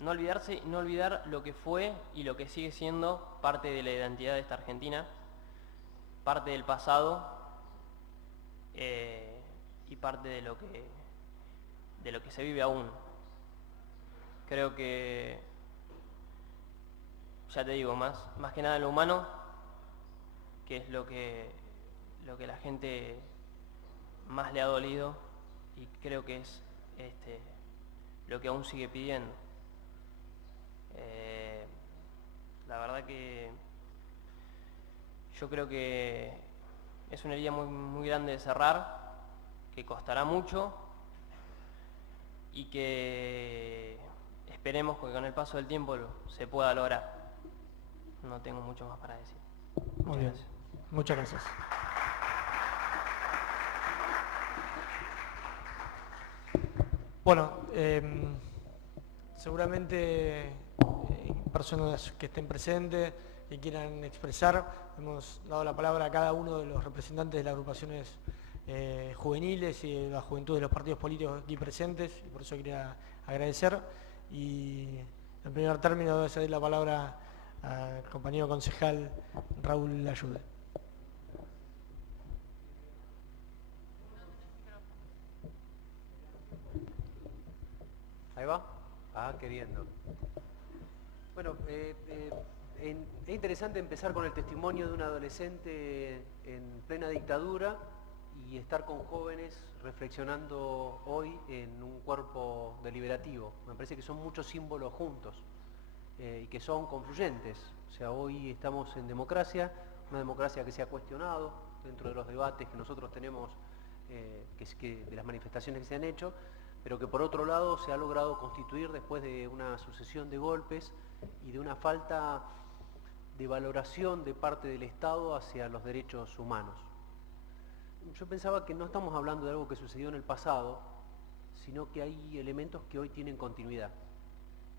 no olvidarse y no olvidar lo que fue y lo que sigue siendo parte de la identidad de esta Argentina, parte del pasado y parte de lo que se vive aún. Creo que, ya te digo, más que nada en lo humano, que es lo que la gente más le ha dolido, y creo que es lo que aún sigue pidiendo. La verdad que yo creo que es una herida muy grande de cerrar, que costará mucho y que esperemos que con el paso del tiempo se pueda lograr. No tengo mucho más para decir. Muy bien. Muchas gracias. Bueno, seguramente personas que estén presentes, que quieran expresar, hemos dado la palabra a cada uno de los representantes de las agrupaciones juveniles y de la juventud de los partidos políticos aquí presentes, y por eso quería agradecer. Y en primer término voy a ceder la palabra al compañero concejal Raúl Ayude. Ahí va. Queriendo. Bueno, es interesante empezar con el testimonio de un adolescente en plena dictadura y estar con jóvenes reflexionando hoy en un cuerpo deliberativo. Me parece que son muchos símbolos juntos y que son confluyentes. O sea, hoy estamos en democracia, una democracia que se ha cuestionado dentro de los debates que nosotros tenemos, de las manifestaciones que se han hecho, pero que por otro lado se ha logrado constituir después de una sucesión de golpes y de una falta de valoración de parte del Estado hacia los derechos humanos. Yo pensaba que no estamos hablando de algo que sucedió en el pasado, sino que hay elementos que hoy tienen continuidad.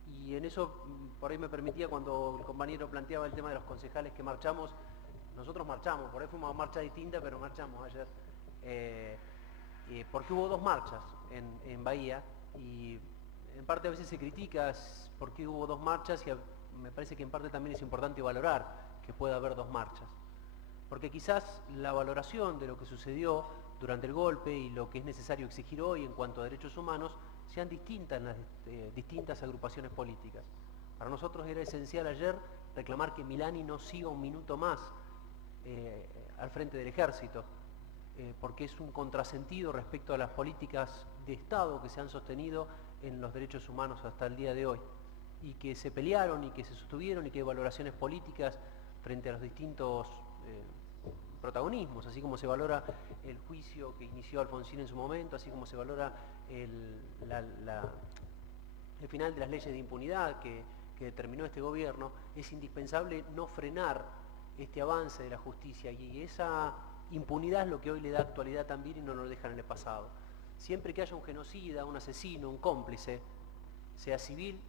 Y en eso, por ahí me permitía, cuando el compañero planteaba el tema de los concejales que marchamos, nosotros marchamos, por ahí fuimos a marcha distinta, pero marchamos ayer. Porque hubo dos marchas en Bahía y en parte a veces se critica por qué hubo dos marchas y me parece que en parte también es importante valorar que pueda haber dos marchas. Porque quizás la valoración de lo que sucedió durante el golpe y lo que es necesario exigir hoy en cuanto a derechos humanos sean distintas en las distintas agrupaciones políticas. Para nosotros era esencial ayer reclamar que Milani no siga un minuto más al frente del ejército, porque es un contrasentido respecto a las políticas de Estado que se han sostenido en los derechos humanos hasta el día de hoy, y que se pelearon y que se sostuvieron y que hay valoraciones políticas frente a los distintos protagonismos, así como se valora el juicio que inició Alfonsín en su momento, así como se valora el final de las leyes de impunidad que determinó este gobierno. Es indispensable no frenar este avance de la justicia, y esa impunidad es lo que hoy le da actualidad también y no lo dejan en el pasado. Siempre que haya un genocida, un asesino, un cómplice, sea civil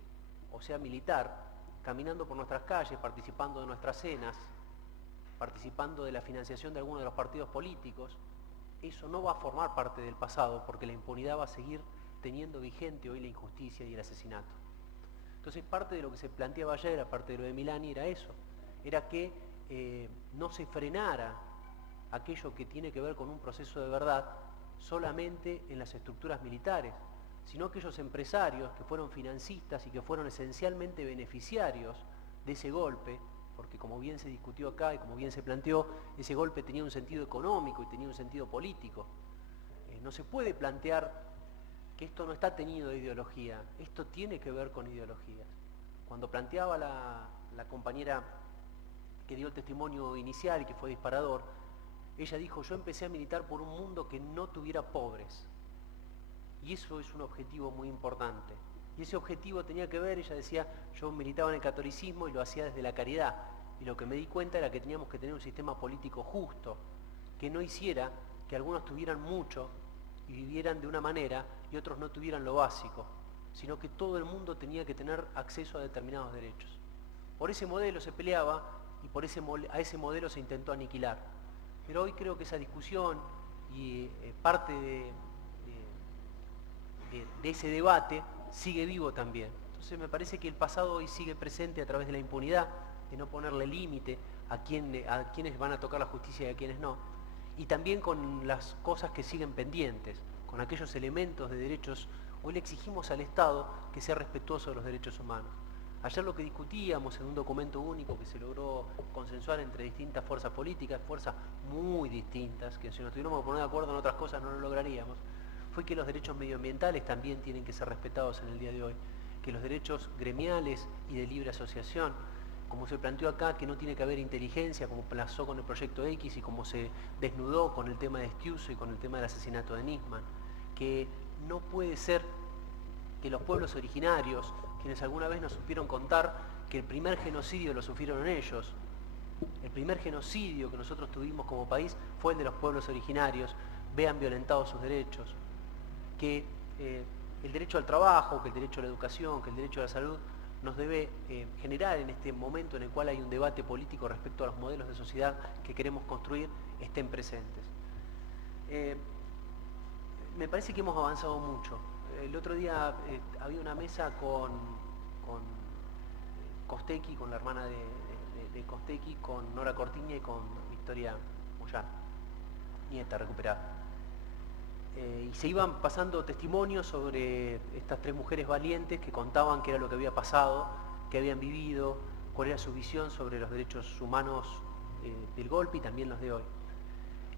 o sea militar, caminando por nuestras calles, participando de nuestras cenas, participando de la financiación de algunos de los partidos políticos, eso no va a formar parte del pasado, porque la impunidad va a seguir teniendo vigente hoy la injusticia y el asesinato. Entonces, parte de lo que se planteaba ayer, aparte de lo de Milani, era eso, era que no se frenara aquello que tiene que ver con un proceso de verdad solamente en las estructuras militares, sino aquellos empresarios que fueron financistas y que fueron esencialmente beneficiarios de ese golpe, porque como bien se discutió acá y como bien se planteó, ese golpe tenía un sentido económico y tenía un sentido político. No se puede plantear que esto no está teñido de ideología, esto tiene que ver con ideologías. Cuando planteaba la compañera que dio el testimonio inicial y que fue disparador, ella dijo: yo empecé a militar por un mundo que no tuviera pobres. Y eso es un objetivo muy importante. Y ese objetivo tenía que ver, ella decía, yo militaba en el catolicismo y lo hacía desde la caridad. Y lo que me di cuenta era que teníamos que tener un sistema político justo, que no hiciera que algunos tuvieran mucho y vivieran de una manera y otros no tuvieran lo básico, sino que todo el mundo tenía que tener acceso a determinados derechos. Por ese modelo se peleaba y a ese modelo se intentó aniquilar. Pero hoy creo que esa discusión y parte de ese debate sigue vivo también. Entonces me parece que el pasado hoy sigue presente a través de la impunidad, de no ponerle límite a quienes van a tocar la justicia y a quienes no, y también con las cosas que siguen pendientes, con aquellos elementos de derechos. Hoy le exigimos al Estado que sea respetuoso de los derechos humanos. Ayer lo que discutíamos en un documento único que se logró consensuar entre distintas fuerzas políticas, fuerzas muy distintas, que si nos tuviéramos que poner de acuerdo en otras cosas no lo lograríamos, fue que los derechos medioambientales también tienen que ser respetados en el día de hoy, que los derechos gremiales y de libre asociación como se planteó acá, que no tiene que haber inteligencia, como pasó con el Proyecto X y como se desnudó con el tema de Estiuso y con el tema del asesinato de Nisman, que no puede ser que los pueblos originarios, quienes alguna vez nos supieron contar que el primer genocidio lo sufrieron ellos, el primer genocidio que nosotros tuvimos como país fue el de los pueblos originarios, vean violentados sus derechos, que el derecho al trabajo, que el derecho a la educación, que el derecho a la salud nos debe generar en este momento en el cual hay un debate político respecto a los modelos de sociedad que queremos construir, estén presentes. Me parece que hemos avanzado mucho. El otro día había una mesa con Costecchi, con la hermana de Costecchi, con Nora Cortiña y con Victoria Moyano, nieta recuperada. Y se iban pasando testimonios sobre estas tres mujeres valientes que contaban qué era lo que había pasado, qué habían vivido, cuál era su visión sobre los derechos humanos del golpe y también los de hoy.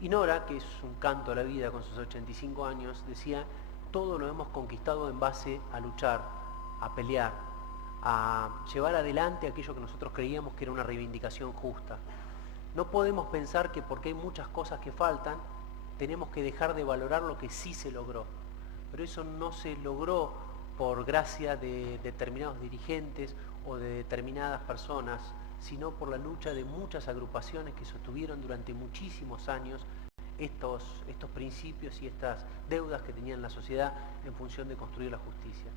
Y Nora, que es un canto a la vida con sus 85 años, decía: todo lo hemos conquistado en base a luchar, a pelear, a llevar adelante aquello que nosotros creíamos que era una reivindicación justa. No podemos pensar que porque hay muchas cosas que faltan, tenemos que dejar de valorar lo que sí se logró. Pero eso no se logró por gracia de determinados dirigentes o de determinadas personas, sino por la lucha de muchas agrupaciones que sostuvieron durante muchísimos años estos principios y estas deudas que tenía la sociedad en función de construir la justicia.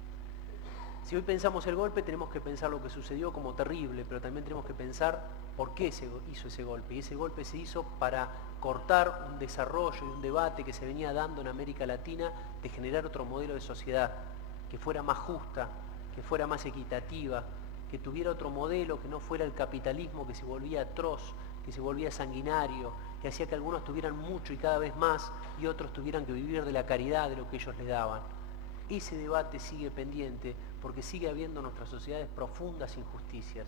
Si hoy pensamos el golpe, tenemos que pensar lo que sucedió como terrible, pero también tenemos que pensar por qué se hizo ese golpe. Y ese golpe se hizo para cortar un desarrollo y un debate que se venía dando en América Latina de generar otro modelo de sociedad que fuera más justa, que fuera más equitativa, que tuviera otro modelo que no fuera el capitalismo que se volvía atroz, que se volvía sanguinario, que hacía que algunos tuvieran mucho y cada vez más y otros tuvieran que vivir de la caridad de lo que ellos les daban. Ese debate sigue pendiente porque sigue habiendo en nuestras sociedades profundas injusticias.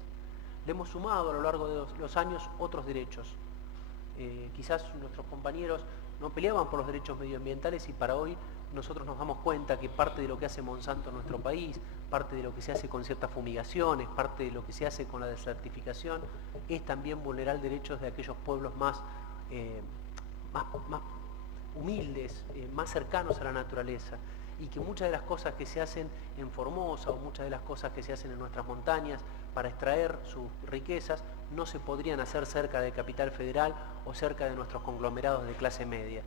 Le hemos sumado a lo largo de los años otros derechos. Quizás nuestros compañeros no peleaban por los derechos medioambientales y para hoy nosotros nos damos cuenta que parte de lo que hace Monsanto en nuestro país, parte de lo que se hace con ciertas fumigaciones, parte de lo que se hace con la desertificación, es también vulnerar derechos de aquellos pueblos más humildes, más cercanos a la naturaleza. Y que muchas de las cosas que se hacen en Formosa o muchas de las cosas que se hacen en nuestras montañas para extraer sus riquezas no se podrían hacer cerca de Capital Federal o cerca de nuestros conglomerados de clase media.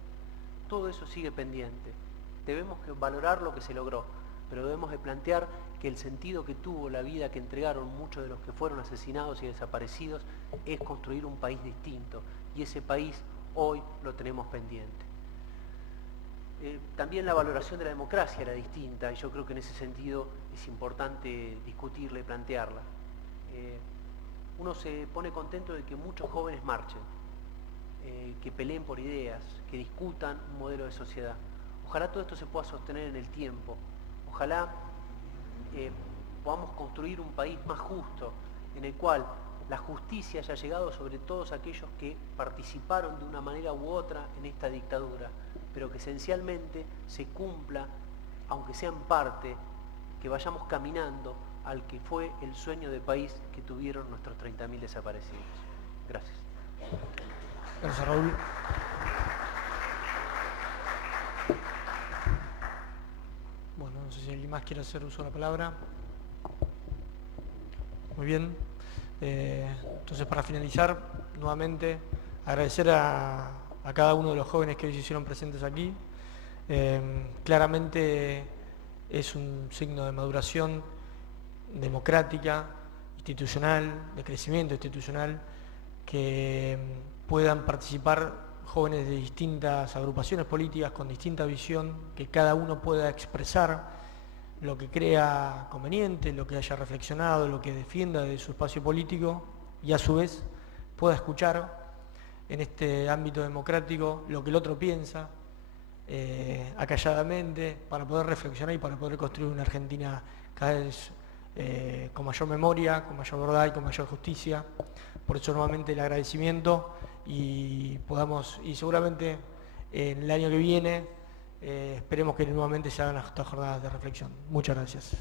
Todo eso sigue pendiente. Debemos valorar lo que se logró, pero debemos de plantear que el sentido que tuvo la vida que entregaron muchos de los que fueron asesinados y desaparecidos es construir un país distinto, y ese país hoy lo tenemos pendiente. También la valoración de la democracia era distinta y yo creo que en ese sentido es importante discutirla y plantearla. Uno se pone contento de que muchos jóvenes marchen, que peleen por ideas, que discutan un modelo de sociedad. Ojalá todo esto se pueda sostener en el tiempo. Ojalá podamos construir un país más justo, en el cual la justicia haya llegado sobre todos aquellos que participaron de una manera u otra en esta dictadura, pero que esencialmente se cumpla, aunque sea en parte, que vayamos caminando al que fue el sueño de país que tuvieron nuestros 30.000 desaparecidos. Gracias. Gracias, Raúl. Bueno, no sé si alguien más quiere hacer uso de la palabra. Muy bien. Entonces, para finalizar, nuevamente agradecer a cada uno de los jóvenes que hoy se hicieron presentes aquí. Claramente es un signo de maduración democrática, institucional, de crecimiento institucional, que puedan participar jóvenes de distintas agrupaciones políticas con distinta visión, que cada uno pueda expresar lo que crea conveniente, lo que haya reflexionado, lo que defienda de su espacio político y a su vez pueda escuchar en este ámbito democrático lo que el otro piensa acalladamente para poder reflexionar y para poder construir una Argentina cada vez con mayor memoria, con mayor verdad y con mayor justicia. Por eso nuevamente el agradecimiento y seguramente en el año que viene esperemos que nuevamente se hagan estas jornadas de reflexión. Muchas gracias.